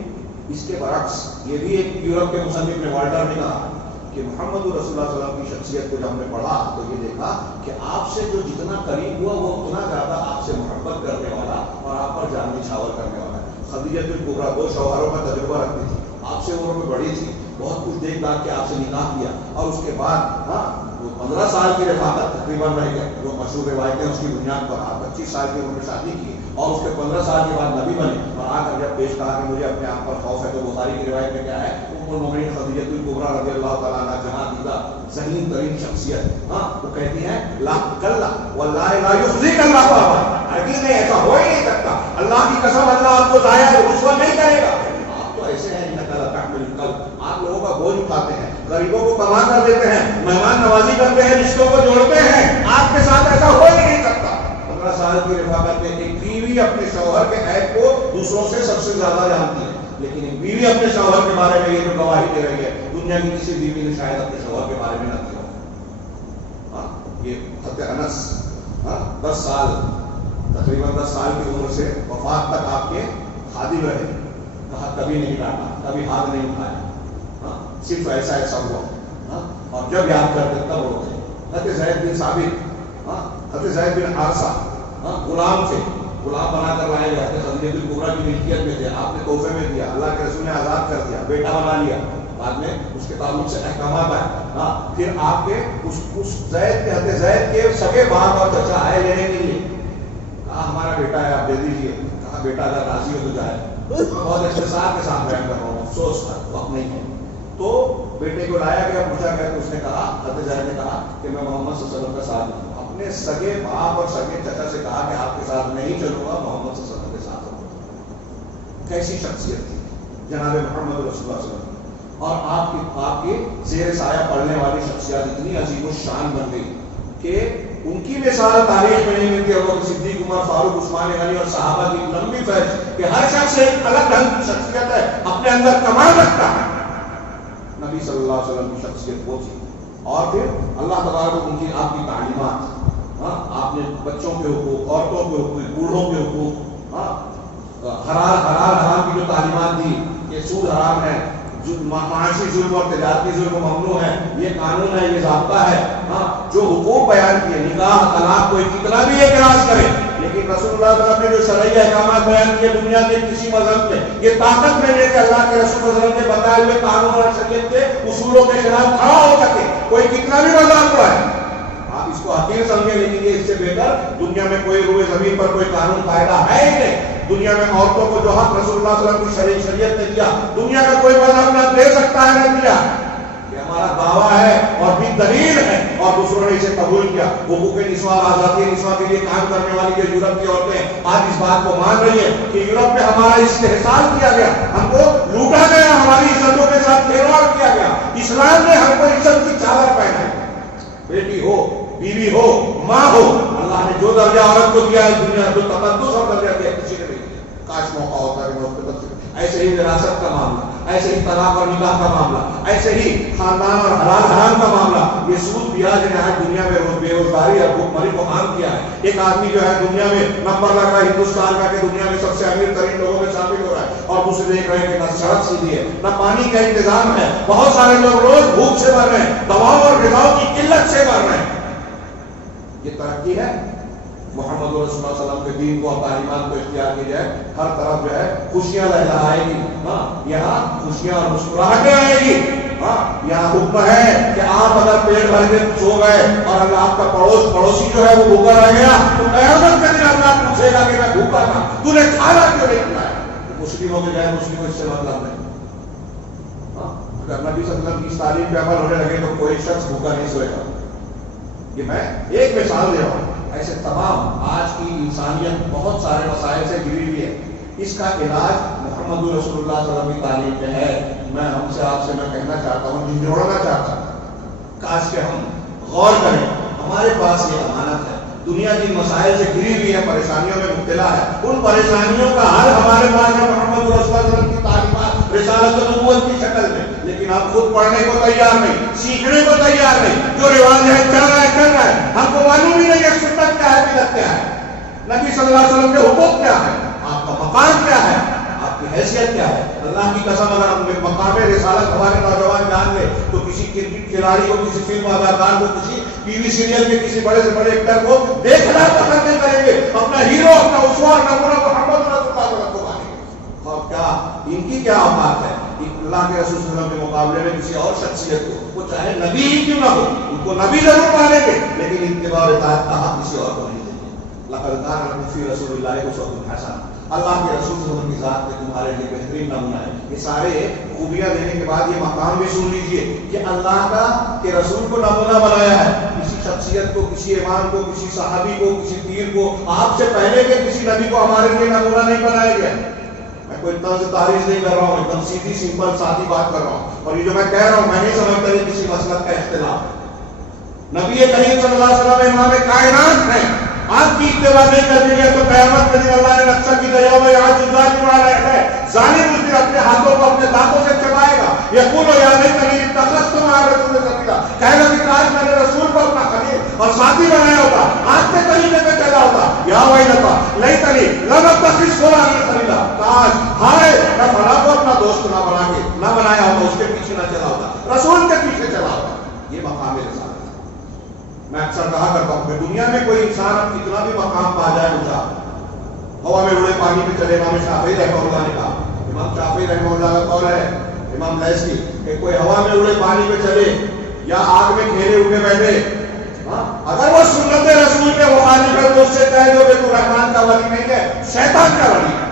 اس کے برعکس یہ بھی ایک یورپ کے مصنف نے، والٹر نے کہا کہ محمد رسول اللہ صلی اللہ علیہ وسلم کی شخصیت کو جب ہم نے پڑھا تو یہ دیکھا کہ آپ سے جو جتنا قریب ہوا وہ اتنا زیادہ آپ سے محبت کرنے والا اور آپ پر جان نچھاور کرنے والا ہے۔ خدیجہ الکبریٰ 2 شوہروں کا تجربہ رکھتی تھی، آپ سے عمر میں بڑی تھی، بہت کچھ دیکھ داکھ کے آپ سے نکاح کیا، اور اس کے بعد وہ 15 سال کی رفاقت تقریباً رہ گئے، جو مشہور روایتیں اس کی بنیاد پر آپ 25 سال کی عمر میں شادی کی، اور اس کے 15 سال کے بعد نبی بنے، اور آ کر جب پیش کہا کہ مجھے اپنے آپ پر خوف ہے، تو بخاری کی روایت میں کیا ہے، ام المؤمنین خدیجہ الکبریٰ رضی اللہ تعالیٰ عنہا جہاں دیدہ ذہین ترین شخصیت، وہ کہتی ہیں لا کلا واللہ لا یخزیک اللہ ابدا، ہرگز نہیں، ایسا ہو ہی نہیں سکتا، اللہ کی قسم اللہ آپ کو ضائع رسوا نہیں کرے گا۔ آپ تو ایسے ہیں انک لا تحمل القلب، آپ لوگوں کا بوجھ اٹھاتے ہیں، غریبوں کو کما کر دیتے ہیں، مہمان نوازی کرتے ہیں، رشتوں کو جوڑتے ہیں، آپ کے ساتھ ایسا ہو ہی نہیں سکتا۔ 15 سال کی رفاقت میں ایک بیوی اپنے شوہر کے عیب کو دوسروں سے سب سے زیادہ جانتی ہے، لیکن ایک بیوی اپنے شوہر کے بارے میں یہ جو گواہی دے رہی ہے، دنیا کی کسی بیوی نے شاید اپنے شوہر کے بارے میں نہ کیا۔ یہ حضرت انس 10 سال، تقریباً 10 سال کی عمر سے وفات تک آپ کے خادم رہے، کہا کبھی نہیں ڈانٹا، کبھی ہاتھ نہیں اٹھایا، صرف ایسا ایسا ہوا، اور جب یاد کرتے تب روتے۔ حضرت زید بن ثابت، حضرت زید بن حارثہ غلام تھے، غلام بنا کر لائے گئے، خدیجہ الکبریٰ کی ملکیت میں تھے، آپ نے تحفے میں دیا، اللہ کے رسول نے آزاد کر دیا، بیٹا بنا لیا، بعد میں اس کے تعلق سے احکامات آئے، پھر آپ کے اس زید کے، حضرت زید کے سگے باپ اور چچا آئے لینے کے لیے، کہا ہمارا بیٹا ہے آپ دے دیجیے، کہا بیٹا اگر راضی ہو تو جائے، بہت اختصار کے ساتھ بیان کر رہا ہوں، افسوس تھا وقت نہیں ہے، تو بیٹے کو لایا گیا، پوچھا گیا تو اس نے کہا، حضرت زید نے کہا کہ میں محمد صلی اللہ علیہ وسلم کا ساتھ دوں، اپنے سگے باپ اور سگے چچا سے کہا کہ آپ کے ساتھ نہیں چلوں گا، محمد صلی اللہ علیہ وسلم کے ساتھ ہوں۔ کیسی شخصیت تھی جناب محمد رسول اللہ صلی اللہ علیہ وسلم، اور آپ کی زیر سایہ پڑھنے والی شخصیات اتنی عظیم الشان بن گئی کہ ان کی مثال تاریخ میں نہیں ملتی۔ ابو بکر صدیق، عمر فاروق، عثمان غنی اور صحابہ کی لمبی فہرست کہ ہر شخص ایک الگ ڈھنگ کی شخصیت ہے، اپنے اندر کمال رکھتا ہے۔ نبی صلی اللہ علیہ وسلم کی شخصیت وہ تھی، اور پھر اللہ تبارک ان کی آپ کی تعلیمات، ہاں آپ نے بچوں کے حقوق، عورتوں کے حقوق، بوڑھوں کے حقوق، ہاں حرام کی جو تعلیمات دی کہ سود حرام ہے، معاشی ظلم اور تجارتی ظلم ممنوع ہے، یہ قانون ہے، یہ ضابطہ ہے، ہاں جو حقوق بیان کیے، نکاح طلاق کوئی کتنا بھی اعتراض کرے، لیکن رسول اللہ صلی اللہ علیہ وسلم نے جو شرعی احکامات بیان کیے دنیا کے کسی مذہب میں یہ طاقت نہیں ہے کہ اللہ کے رسول صلی اللہ علیہ وسلم نے بتائے ہوئے قانون اور شریعت کے اصولوں کے خلاف کھڑا ہو سکے، کوئی کتنا بھی مذاق اڑائے، آپ اس کو حقیر سمجھیں، لیکن یہ اس سے بہتر دنیا میں کوئی روئے زمین پر کوئی قانون قاعدہ ہے ہی نہیں۔ دنیا میں عورتوں کو جو حق رسول اللہ صلی اللہ علیہ وسلم کی شریعت نے دیا، دنیا کا کوئی مذہب نہ دے سکتا ہے، نہ دیا، یہ ہمارا دعویٰ ہے اور بھی دلیل ہے، اور دوسروں نے اسے قبول کیا۔ حقوق نسواں، آزادی نسواں کے لیے کام کرنے والی جو یورپ کی عورتیں آج اس بات کو مان رہی ہیں کہ یورپ میں ہمارا استحصال کیا گیا، ہم کو لوٹا گیا، ہماری عزتوں کے ساتھ کھلواڑ کیا گیا، اسلام نے ہم کو عزت کی چادر پہنائی، بیٹی ہو، بیوی ہو، ماں ہو، اللہ نے جو درجہ عورت کو دیا ہے دنیا جو تقدس اور درجہ دیا کسی نے نہیں دیا۔ کاش موقع ہوتا ہے کہ میں اس پہ تفصیل، ایسے ہی وراثت کا معاملہ، ایسے ہی طلاق اور نکاح کا معاملہ، ایسے ہی خاندان اور حلال حرام کا معاملہ، یہ سود بیاج نے آج دنیا میں بے روزگاری اور بھوک مری کو عام کیا ہے۔ ایک آدمی جو ہے دنیا میں نمبر لگ رہا ہے ہندوستان کا کہ دنیا میں سب سے امیر ترین لوگوں میں شامل ہو رہا ہے، اور دوسرے دیکھ رہے ہیں کہ نہ سڑک سیدھی ہے، نہ پانی کا انتظام ہے، بہت سارے لوگ روز بھوک سے مر رہے ہیں، دواؤں اور غذاؤں کی قلت سے مر رہے ہیں۔ یہ ترقی ہے؟ محمد رسول اللہ صلی اللہ علیہ وسلم کے دین کو اور تعلیمات کو اختیار کی جائے، ہر طرف جو ہے خوشیاں لہلہائے گی، ہاں یہاں خوشیاں اور مسکراہٹیں آئے گی، ہاں یہاں حکم ہے کہ آپ اگر پیٹ بھر کے سو گئے اور اگر آپ کا پڑوسی جو ہے وہ بھوکا رہ گیا تو قیامت کے دن اللہ پوچھے گا کہ میں بھوکا تھا، تو نے کھانا کیوں نہیں کھلایا؟ مسلموں کے غیر مسلموں اس سے مطلب نہیں، اگر نبی صلی اللہ علیہ وسلم کی اس تعلیم پہ عمل ہونے لگے تو کوئی شخص بھوکا نہیں سوئے گا۔ یہ میں ایک مثال دے رہا ہوں، ایسے تمام آج کی انسانیت بہت سارے مسائل سے گری ہوئی ہے، اس کا علاج محمد رسول اللہ صلی اللہ علیہ وسلم کی تعلیم پہ ہے۔ میں ہم سے آپ سے میں کہنا چاہتا ہوں، جوڑنا چاہتا ہوں، کاش کہ ہم غور کریں، ہمارے پاس یہ امانت ہے، دنیا جن مسائل سے گری ہوئی ہے، پریشانیوں میں مبتلا ہے، ان پریشانیوں کا حل ہمارے پاس ہے محمد رسول اللہ صلی اللہ علیہ وسلم کی تعلیمات رسالت و نبوت کی شکل میں، لیکن ہم خود پڑھنے کو تیار نہیں، سیکھنے کو تیار نہیں، جو رواج ہے چل رہا ہے کر رہا ہے، ہم کو معلوم ہی نہیں ہے سنت کیا ہے، بدعت کیا ہے، نبی صلی اللہ علیہ وسلم کے حقوق کیا ہے، آپ کا مقام کیا ہے، آپ کی حیثیت کیا ہے۔ اللہ کی قسم اگر ہم مقام رسالت ہمارے نوجوان جان لے تو کسی کرکٹ کھلاڑی کو، کسی فلم اداکار کو، کسی ٹی وی سیریل کے کسی بڑے سے بڑے ایکٹر کو دیکھنا پسند نہیں کریں گے، اپنا ہیرو، اپنا اسوہ، نمونہ محمد رسول اللہ صلی اللہ علیہ وسلم کو مانیں گے۔ اور کیا ان کی کیا اوقات ہے اللہ کے رسول صلی اللہ علیہ وسلم کے مقابلے میں کسی اور شخصیت کو، وہ چاہے نبی ہی کیوں نہ ہو، ان کو نبی ضرور مانیں گے، لیکن اتباع اور اطاعت کا حق کسی اور کو نہیں دیں گے۔ لقد کان لکم فی رسول اللہ اسوۃ حسنہ، اللہ کے رسول صلی اللہ علیہ وسلم کی ذات میں تمہارے لیے بہترین نمونہ ہے۔ یہ سارے خوبیاں دینے کے بعد یہ مقام بھی سن لیجئے کہ اللہ کا کے رسول کو نمونہ بنایا ہے، کسی شخصیت کو، کسی امام کو، کسی صحابی کو، کسی پیر کو، آپ سے پہلے کے کسی نبی کو ہمارے لیے نمونہ نہیں بنایا گیا۔ میں کوئی طرز تعریف نہیں کر رہا ہوں، ایک دم سیدھی سمپل سادی بات کر رہا ہوں، اور یہ جو میں کہہ رہا ہوں میں نہیں سمجھتا یہ کسی مسلک کا اختلاف۔ نبی کریم صلی اللہ علیہ وسلم امام کائنات ہیں، آپ کی اتباع نہیں کرنے گے تو قیامت کے دن اللہ نے نقشہ کی دیا میں آج ظالم آ رہا ہے، ظالم اس دن اپنے ہاتھوں کو اپنے دانتوں سے چبائے گا، یقول یا لیتنی اتخذت مع الرسول سبیلا، کہے گا کہ کاش میں نے رسول کو اپنا خلیل اور ساتھی بنایا ہوتا، آج کے طریقے پہ چلا ہوتا، یا ویلتا لیتنی لم اتخذ فلانا خلیلا، کاش ہائے میں فلاں کو اپنا دوست نہ بنایا ہوتا، اس کے پیچھے نہ چلا ہوتا، رسول کے پیچھے چلا ہوتا۔ یہ مقام رسالت۔ میں اکثر کہا کرتا ہوں کہ دنیا میں کوئی انسان اب کتنا بھی مقام پا جائے اونچا، ہوا میں اڑے پانی پہ چلے، امام شافعی رحمہ اللہ نے کہا، امام شافعی رحمہ اللہ کا قول ہے امام لیث کی کہ کوئی ہوا میں اڑے پانی پہ چلے یا آگ میں کھیلے اٹھے بیٹھے، اگر وہ سنت رسول کے مخالف ہے تو اس سے کہہ دو کہ تو رحمان کا ولی نہیں ہے، شیطان کا ولی ہے۔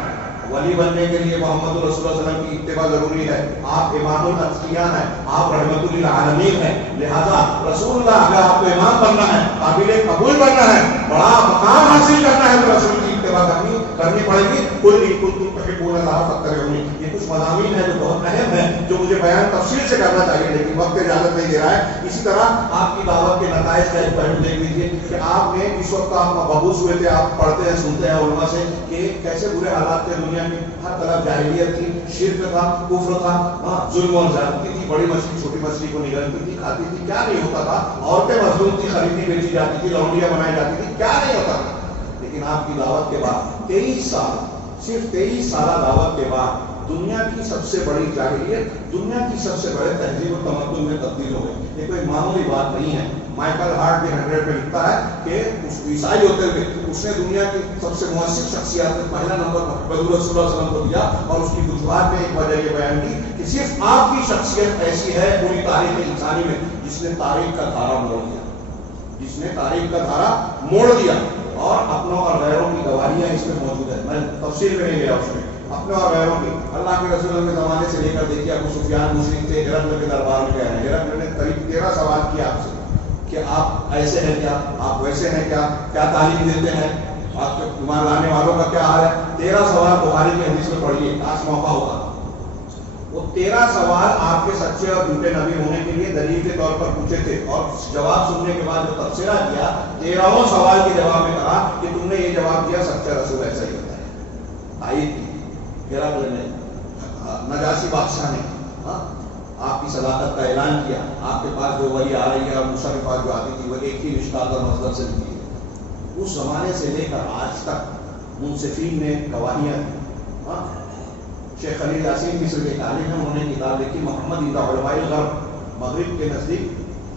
ولی بننے کے لیے محمد رسول اللہ صلی اللہ علیہ وسلم کی اتباع ضروری ہے، آپ امام الاتقیاء ہیں، آپ رحمت للعالمین ہیں، لہذا رسول اللہ اگر آپ کو امام بننا ہے، قابل قبول بننا ہے، بڑا مقام حاصل کرنا ہے تو رسول کی اتباع کرنی پڑے گی۔ قل ان کنتم تحبون اللہ فاتبعونی، یہ کچھ مضامین ہیں جو بہت اہم ہیں، جو مجھے بیان تفصیل سے کرنا چاہیے لیکن وقت اجازت نہیں دے رہا ہے۔ اسی طرح آپ کی دعوت کے نتائج کا ایک پہلو دیکھ لیجیے کہ آپ نے اس وقت آپ مبعوث ہوئے تھے، آپ پڑھتے ہیں سنتے ہیں علماء سے کہ کیسے برے حالات تھے دنیا میں، ہر طرف جاہلیت تھی، شرک تھا، کفر تھا، ظلم اور زیادتی تھی، بڑی مچھلی چھوٹی مچھلی کو نگلتی تھی، کھاتی تھی، کیا نہیں ہوتا تھا، عورتیں مظلوم تھی، خریدی بیچی جاتی تھی، لونڈیاں بنائی جاتی تھی، کیا نہیں ہوتا تھا۔ لیکن آپ کی دعوت کے بعد 23 سال، صرف 23 سالہ دعوت کے بعد دنیا کی سب سے بڑی جاہلیت دنیا کی سب سے بڑے تہذیب و تمدن میں تبدیل ہو گئی۔ یہ کوئی معمولی بات نہیں ہے۔ مائیکل ہارٹ دی 100 میں لکھتا ہے کہ اس عیسائی ہوتے ہوئے اس نے دنیا کی سب سے مؤثر شخصیات میں پہلا نمبر محمد رسول اللہ صلی اللہ علیہ وسلم کو دیا، اور اس کی وجوہات میں ایک وجہ یہ بیان کی کہ صرف آپ کی شخصیت ایسی ہے پوری تاریخ انسانی میں جس نے تاریخ کا دھارا موڑ دیا، جس نے تاریخ کا دھارا موڑ دیا، اور اپنوں اور غیروں کی گواہیاں اس میں موجود ہیں۔ میں تفصیل میں نہیں گیا اس میں، اپنے اور غیروں کی۔ اللہ کے رسول کے زمانے سے لے کر دیکھیے، ابو سفیان مشرک تھے، ہرقل کے دربار میں گئے ہیں، ہرقل نے قریب 13 سوال کیا آپ سے کہ آپ ایسے ہیں کیا، آپ ویسے ہیں کیا، کیا تعلیم دیتے ہیں، آپ کے ایمان لانے والوں کا کیا حال ہے۔ 13 سوال بخاری کی حدیث میں پڑھیے، کاش موقع ہوگا۔ وہ 13 سوال آپ کے سچے اور جھوٹے نبی ہونے کے لیے دلیل کے طور پر پوچھے تھے، اور جواب سننے کے بعد جو تبصرہ کیا 13 سوال کے جواب میں کہا کہ تم نے یہ جواب دیا، سچا رسول ایسا ہی ہوتا ہے۔ تائید کی ہرقل نے، نجاشی بادشاہ نے آپ کی صداقت کا اعلان کیا۔ آپ کے پاس جو وحی آ رہی ہے اور موسیٰ کے پاس جو آتی تھی وہ ایک ہی مشکات اور مصدر سے ملتی ہے۔ اس زمانے سے لے کر آج تک منصفین نے گواہیاں دی۔ شیخ خلیل یاسین مصر کے عالم ہیں، انہوں نے کتاب لکھی محمد عند علماء الغرب، مغرب کے نزدیک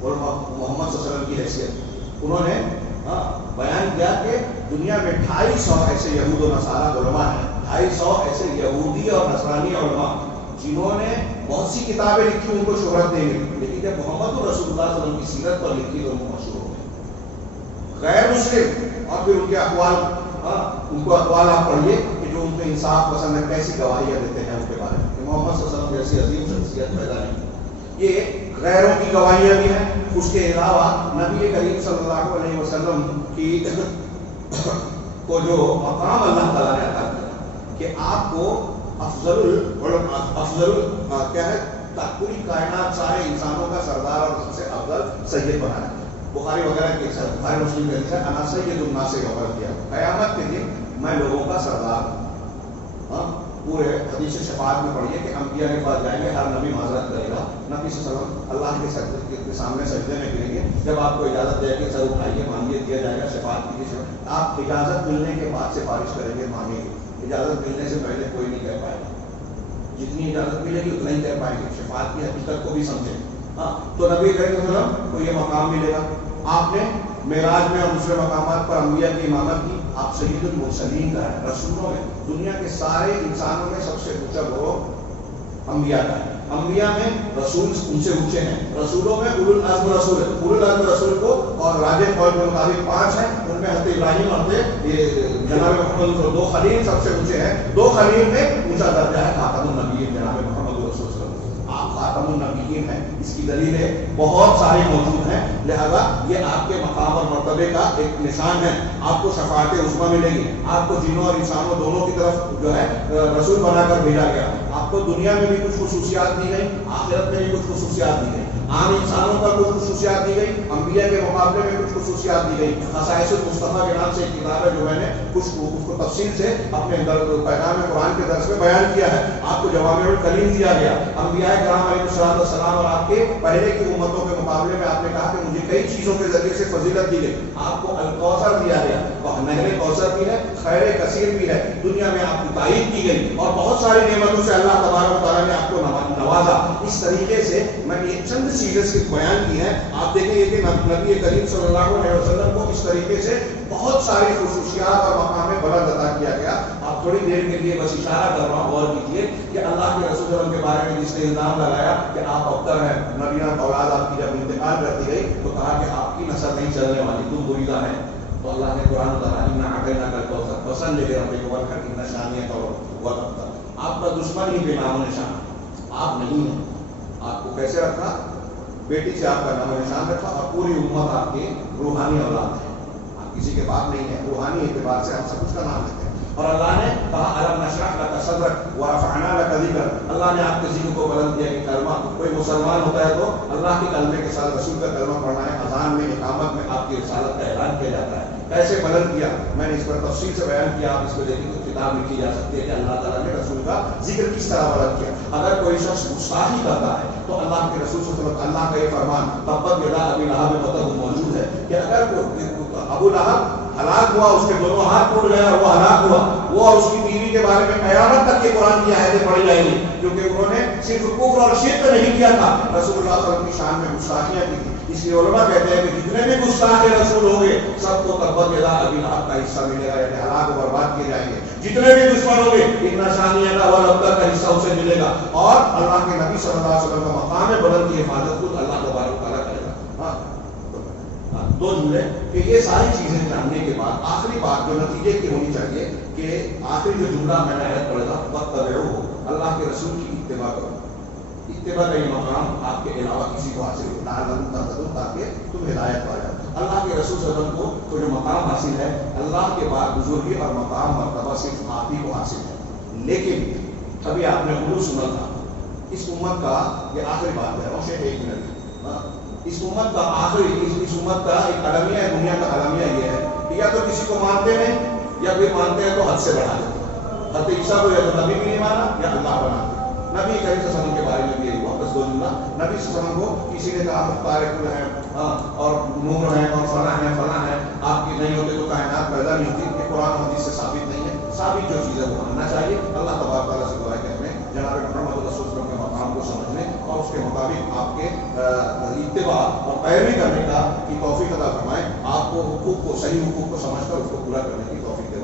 محمد صلی اللہ علیہ وسلم کی حیثیت۔ انہوں نے بیان کیا کہ دنیا میں 250 ایسے یہود و نصارہ علماء ہیں، 250 ایسے یہودی اور نصرانی علماء جنہوں نے بہت سی کتابیں لکھی، ان کو شہرت نہیں ملی، لیکن جب محمد رسول اللہ صلی اللہ علیہ وسلم کی سیرت پر لکھی تو ان کو مشہور ہو گئے۔ غیر مسلم اور پھر ان کے اقوال، ان کو اقوال آپ پڑھیے کہ جو ان کو انصاف پسند ہے، کیسی گواہیاں دیتے ہیں ان کے بارے میں کہ محمد صلی اللہ علیہ وسلم جیسی عظیم شخصیت پیدا نہیں۔ یہ غیروں کی گواہیاں بھی ہیں۔ اس کے علاوہ نبی کریم صلی اللہ علیہ وسلم کی کو جو مقام اللہ تعالیٰ نے عطا کیا کہ آپ کو افضل کیا ہے، پوری کائنات سارے انسانوں کا سردار اور سب سے افضل سید بنایا۔ بخاری وغیرہ کے بخاری مسلم کے حدیث ہے، انا سید الناس یوم القیامہ، قیامت کے دن میں لوگوں کا سردار ہوں۔ پورے حدیث شفاعت میں پڑھیے کہ انبیاء کے پاس جائیں گے، ہر نبی معذرت کرے گا، نبی صلی اللہ علیہ وسلم اللہ کے سجدے کے سامنے سجدے میں گریں گے، جب آپ کو اجازت دے کہ سر اٹھائیے مانگیے، دیا جائے گا، شفاعت کی آپ اجازت ملنے کے بعد سفارش کریں گے، مانگیں گے، اجازت ملنے سے پہلے کوئی نہیں کہہ پائے گا، جتنی اجازت ملے گی اتنا ہی کہہ پائیں گے، شفاعت کی حقیقت کو بھی سمجھیں۔ تو نبی کریم صلی اللہ علیہ وسلم کو یہ مقام ملے گا۔ آپ نے معراج میں اور دوسرے مقامات پر انبیاء کی امامت کی، آپ سید المرسلین کا ہے، رسولوں میں دنیا کے سارے انسانوں میں سب سے اونچا گروہ انبیاء کا ہے۔ انبیاء میں رسول ان سے اونچے ہیں، رسولوں میں اولو العزم رسول ہے، اولو العزم رسول کو اور راجح قول کے مطابق 5 ہیں، ان میں حضرت ابراہیم اور جناب محمد 2 خلیل سب سے اونچے ہیں۔ 2 خلیل میں اونچا درجہ ہے خاتم النبیین جناب محمد رسول صلی اللہ علیہ وسلم، آپ خاتم النبیین ہیں۔ اس کی دلیلیں بہت ساری موجود ہیں، لہذا یہ آپ کے مقام اور مرتبے کا ایک نشان ہے۔ آپ کو شفاعت عظمیٰ ملے گی، آپ کو جنوں اور انسانوں دونوں کی طرف جو ہے رسول بنا کر بھیجا گیا۔ آپ کو دنیا میں بھی کچھ خصوصیات دی گئی، آخرت میں بھی کچھ خصوصیات دی گئی، عام انسانوں پر کچھ خصوصیات دی گئی، انبیاء کے مقابلے میں کچھ خصوصیات دی گئی۔ خصائص المصطفیٰ کے نام سے ایک کتاب ہے جو میں نے کچھ اس کو تفصیل سے اپنے پیغام قرآن کے درس میں بیان کیا ہے۔ آپ کو جوامع الکلیم دیا گیا، انبیاء کرام علیہ السلام اور آپ کے پہلے کی امتوں کے مقابلے میں آپ نے کہا کہ مجھے کئی چیزوں کے ذریعے سے فضیلت دی گئی۔ آپ کو الکوثر دیا گیا، نہر کوثر بھی ہے، خیر کثیر بھی ہے، دنیا میں آپ کی تائید کی گئی اور بہت ساری نعمتوں سے اللہ تبارک و تعالیٰ نے آپ کو نوازا۔ اس طریقے سے میں نے چند چیزیں صرف بیان کی ہیں۔ آپ دیکھیں گے کہ نبی کریم صلی اللہ علیہ وسلم کو اس طریقے سے بہت ساری خصوصیات اور مقام بلند عطا کیا گیا۔ آپ تھوڑی دیر کے لیے بس اشارہ کر رہا ہوں، غور کیجیے کہ اللہ کے رسول وسلم کے بارے میں جس نے الزام لگایا کہ آپ ابتر ہیں، نبیان اولاد آپ کی جب انتقال کرتی گئی تو کہا کہ آپ کی نسل نہیں چلنے والی، تم بریدہ ہیں۔ تو اللہ نے قرآن پسند لے آپ کا دشمن ہی بے نام و نشان، آپ نہیں ہیں۔ آپ کو کیسے رکھا؟ بیٹی سے آپ کا نام و نشان رکھا، اور پوری امت آپ کی روحانی اولاد ہے، آپ کسی کے باپ نہیں ہے، روحانی اعتبار سے آپ سب کچھ کا نام لیتے ہیں۔ اور اللہ نے کہا الم نشرح لک صدرک ورفعنا لک ذکرک، اللہ نے آپ کے ذکر کو بلند کیا کہ کلمہ کوئی مسلمان ہوتا ہے تو اللہ کے کلمے کے ساتھ رسول کا کلمہ پڑھنا ہے، اذان میں اقامت میں آپ کی رسالت کا اعلان کیا جاتا ہے۔ کیسے بلند کیا میں نے اس پر تفصیل سے بیان کیا، آپ اس میں دیکھیں تو کتاب لکھی جا سکتی ہے کہ اللہ تعالیٰ نے رسول کا ذکر کس طرح بلند کیا۔ اگر کوئی شخص گستاخی کرتا ہے تو اللہ کے رسول صلی اللہ علیہ وسلم اللہ کا یہ فرمان تبت یدا ابی لہب وتب موجود ہے کہ اگر ابو لہب ہلاک ہوا، اس کے دونوں ہاتھ ٹوٹ گئے اور وہ ہلاک ہوا، وہ اور اس کی بیوی کے بارے میں قیامت تک یہ قرآن کی آیتیں پڑھی جائیں گی، کیونکہ انہوں نے صرف کفر اور شرک نہیں کیا تھا، رسول اللہ صلی اللہ علیہ وسلم کی شان میں گستاخیاں کی تھی۔ اس لیے علماء کہتے ہیں کہ جتنے بھی گستاخ رسول ہوں گے سب کو تبت یدا ابی لہب کا حصہ ملے گا، یعنی ہلاک و برباد کیے جائیں گے۔ جتنے بھی دشمن ہوں گے اتنا شانیہ کا والابتر کا حصہ اسے ملے گا، اور اللہ کے نبی صلی اللہ علیہ وسلم کا مقام بلند کی حفاظت خود اللہ تبارک تعالیٰ کرے گا۔ دو جملے کہ یہ ساری چیزیں جاننے کے بعد آخری بات جو نتیجے کی ہونی چاہیے کہ آخری جو جملہ میں نے آیت پڑھا تھا وَاتَّبِعُوهُ، اللہ کے رسول کی اتباع کرو۔ اتباع کا یہ مقام آپ کے علاوہ کسی کو حاصل ہو لعلکم تہتدون، تاکہ تم ہدایت پا جاؤ۔ اللہ کے رسول صلی اللہ علیہ وسلم کو جو مقام حاصل ہے، اللہ کے بعد بزرگی اور مقام مرتبہ صرف آپ ہی کو حاصل ہے۔ لیکن کبھی آپ نے غلو سنا تھا اس امت کا، یہ آخری بات ہے اور شیخ 1 منٹ اس امت کا آخری اس امت کا ایک المیہ ہے، دنیا کا المیہ یہ ہے کہ یا تو کسی کو مانتے ہیں یا پھر مانتے ہیں تو حد سے بڑھا دیتے ہیں۔ حضرت عیسیٰ کو یا تو نبی بھی نہیں مانا یا اللہ بنا دیا۔ نبی کریم صلی اللہ علیہ وسلم کے بارے میں بھی یہی ہوا، بس دو جملہ۔ نبی صلی اللہ علیہ وسلم کو کسی نے کہا مختار کل ہے اور نور ہے اور فلاں ہے فلاں ہے، آپ کی نہیں ہوتے تو کائنات پیدا نہیں ہوتی، یہ قرآن حدیث سے ثابت نہیں ہے۔ ثابت جو چیز ہے وہ ماننا چاہیے۔ اللہ تبارک تعالیٰ سے دعا ہے کہ ہمیں جناب محمد رسول صلی اللہ علیہ وسلم کے مقام کو سمجھنے اور اس کے مطابق آپ کے اتباع اور پیروی کرنے کا کی توفیق عطا فرمائے۔ آپ کو حقوق کو، صحیح حقوق کو سمجھ کر اس کو پورا کرنے کی توفیق دے۔